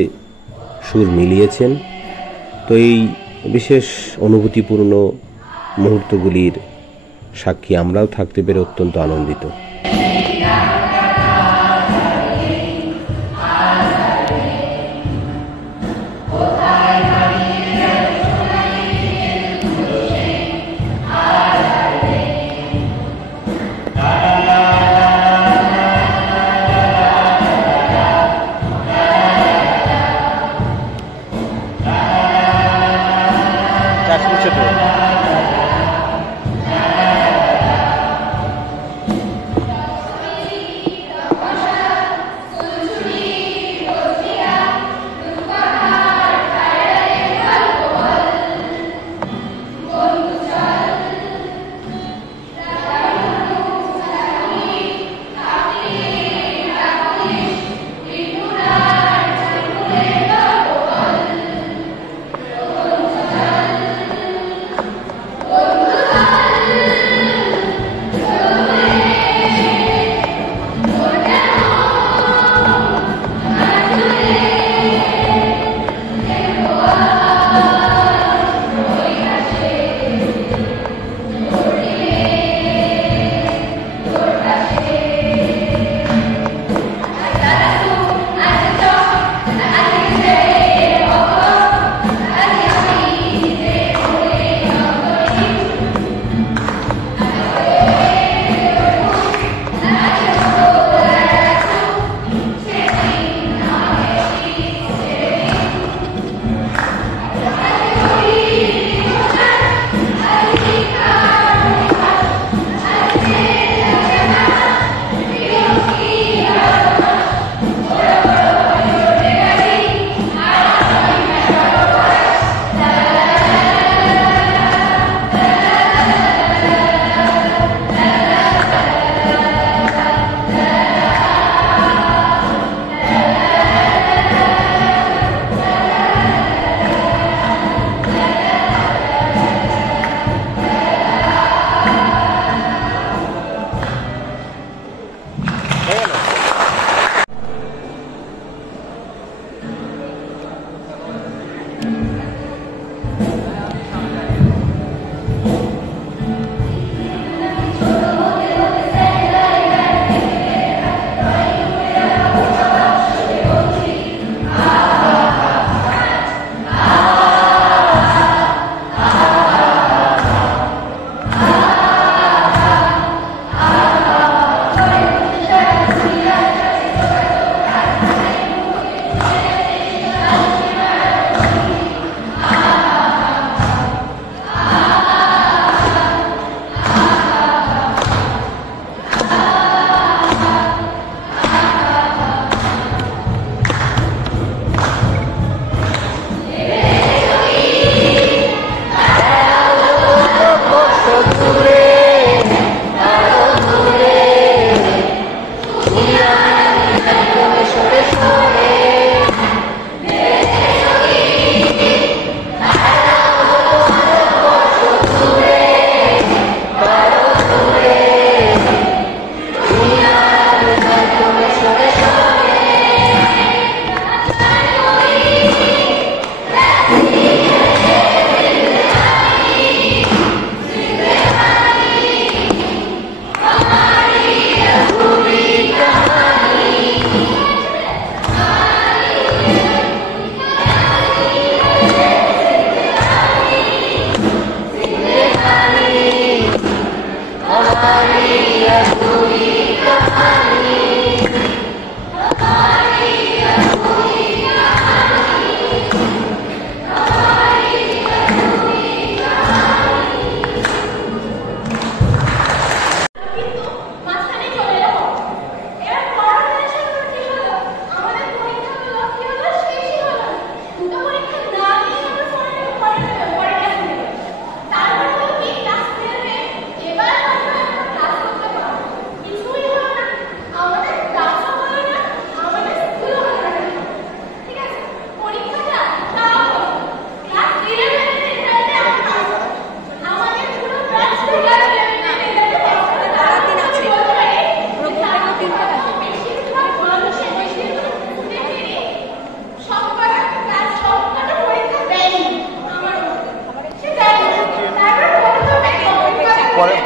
সুর মিলিয়েছেন। তো এই বিশেষ অনুভূতিপূর্ণ মুহূর্তগুলির সাক্ষী আমরাও থাকতে পেরে অত্যন্ত আনন্দিত।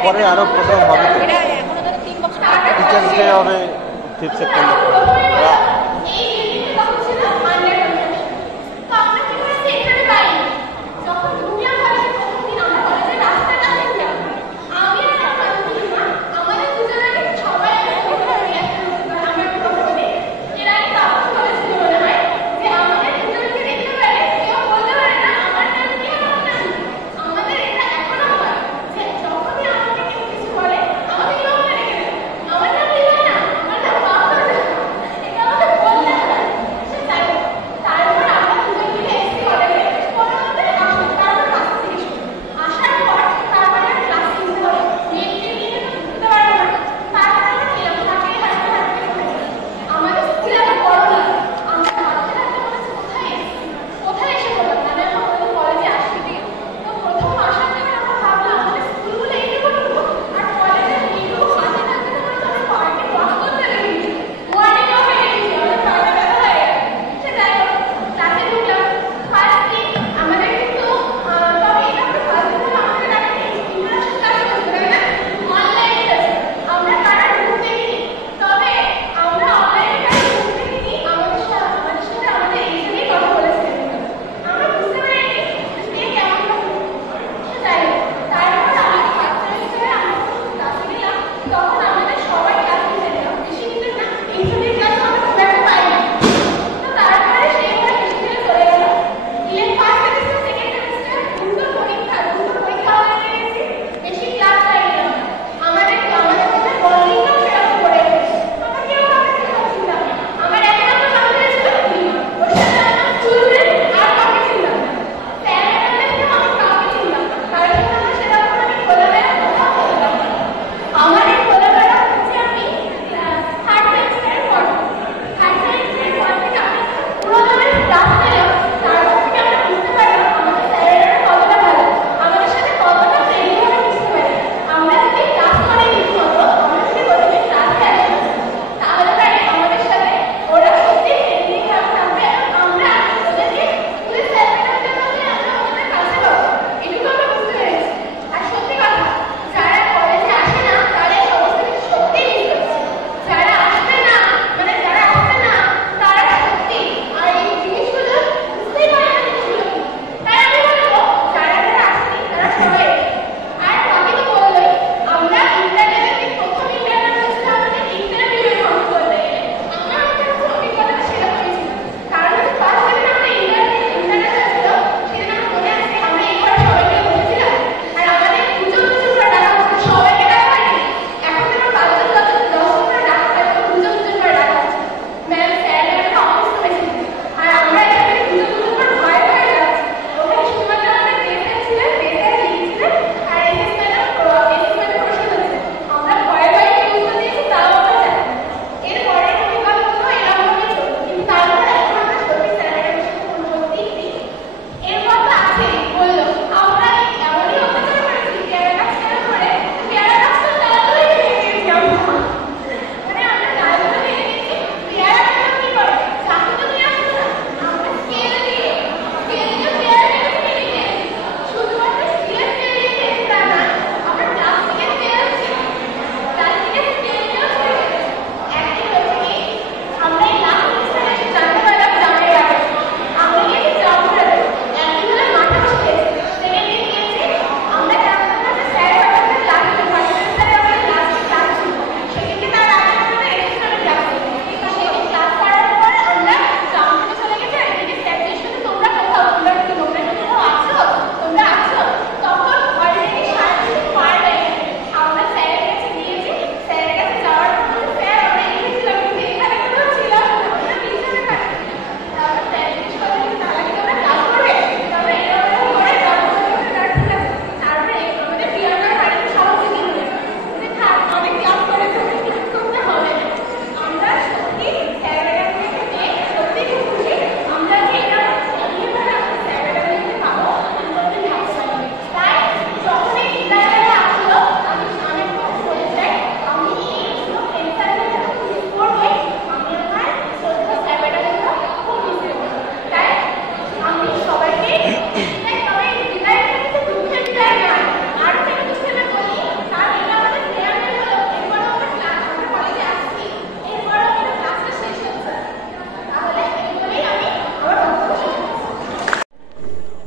এরপরে আরো প্রোগ্রাম হবে, টিচার্স ডে হবে 5 সেপ্টেম্বর।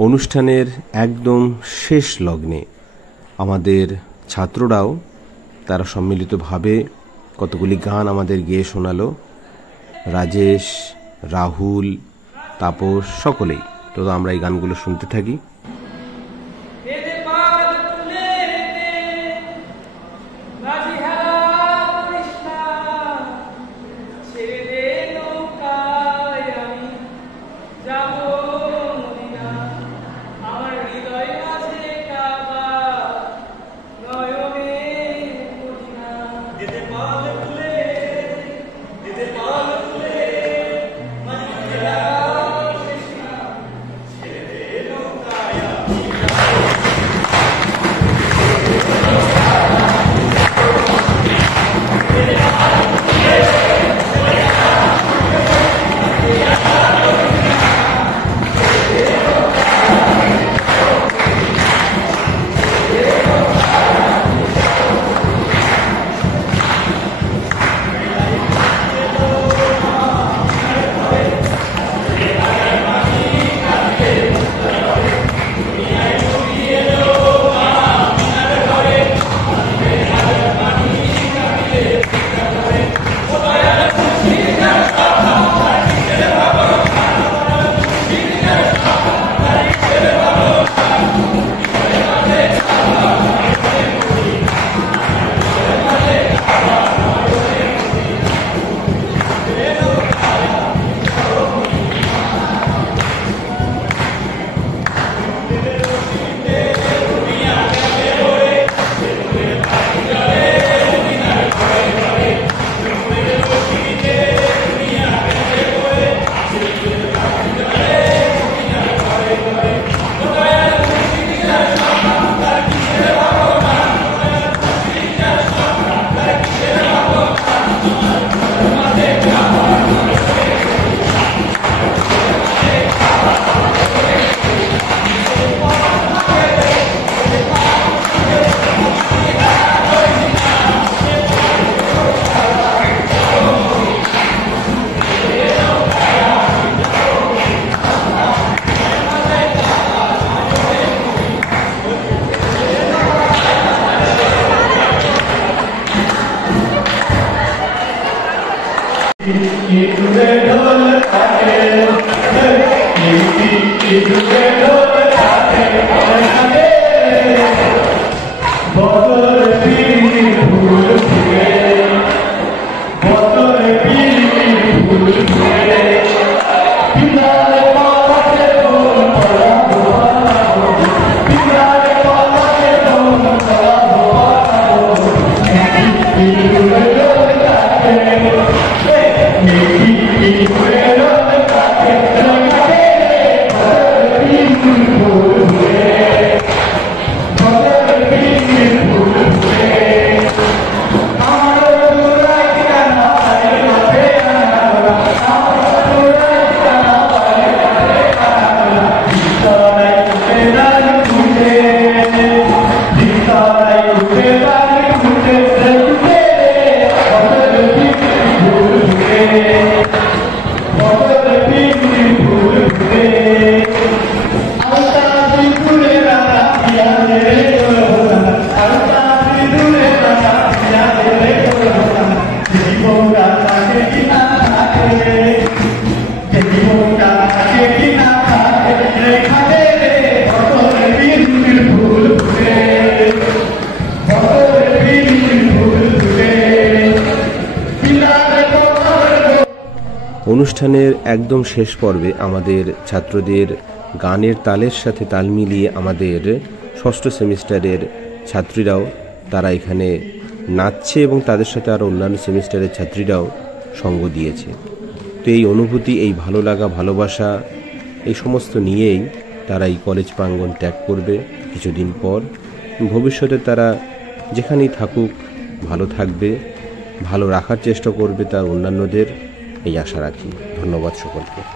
অনুষ্ঠানের একদম শেষ লগ্নে আমাদের ছাত্ররাও তারা সম্মিলিতভাবে কতগুলি গান আমাদের গেয়ে শোনালো। রাজেশ, রাহুল, তাপস সকলেই। তো আমরা এই গানগুলো শুনতে থাকি। অনুষ্ঠানের একদম শেষ পর্বে আমাদের ছাত্রদের গানের তালের সাথে তাল মিলিয়ে আমাদের ষষ্ঠ সেমিস্টারের ছাত্রীরাও তারা এখানে নাচছে এবং তাদের সাথে আরও অন্যান্য সেমিস্টারের ছাত্রীরাও সঙ্গ দিয়েছে। তো এই অনুভূতি, এই ভালো লাগা, ভালোবাসা, এই সমস্ত নিয়েই তারা এই কলেজ প্রাঙ্গণ ত্যাগ করবে কিছুদিন পর। ভবিষ্যতে তারা যেখানেই থাকুক ভালো থাকবে, ভালো রাখার চেষ্টা করবে তার অন্যান্যদের, এই আশা রাখি। ধন্যবাদ সকলকে।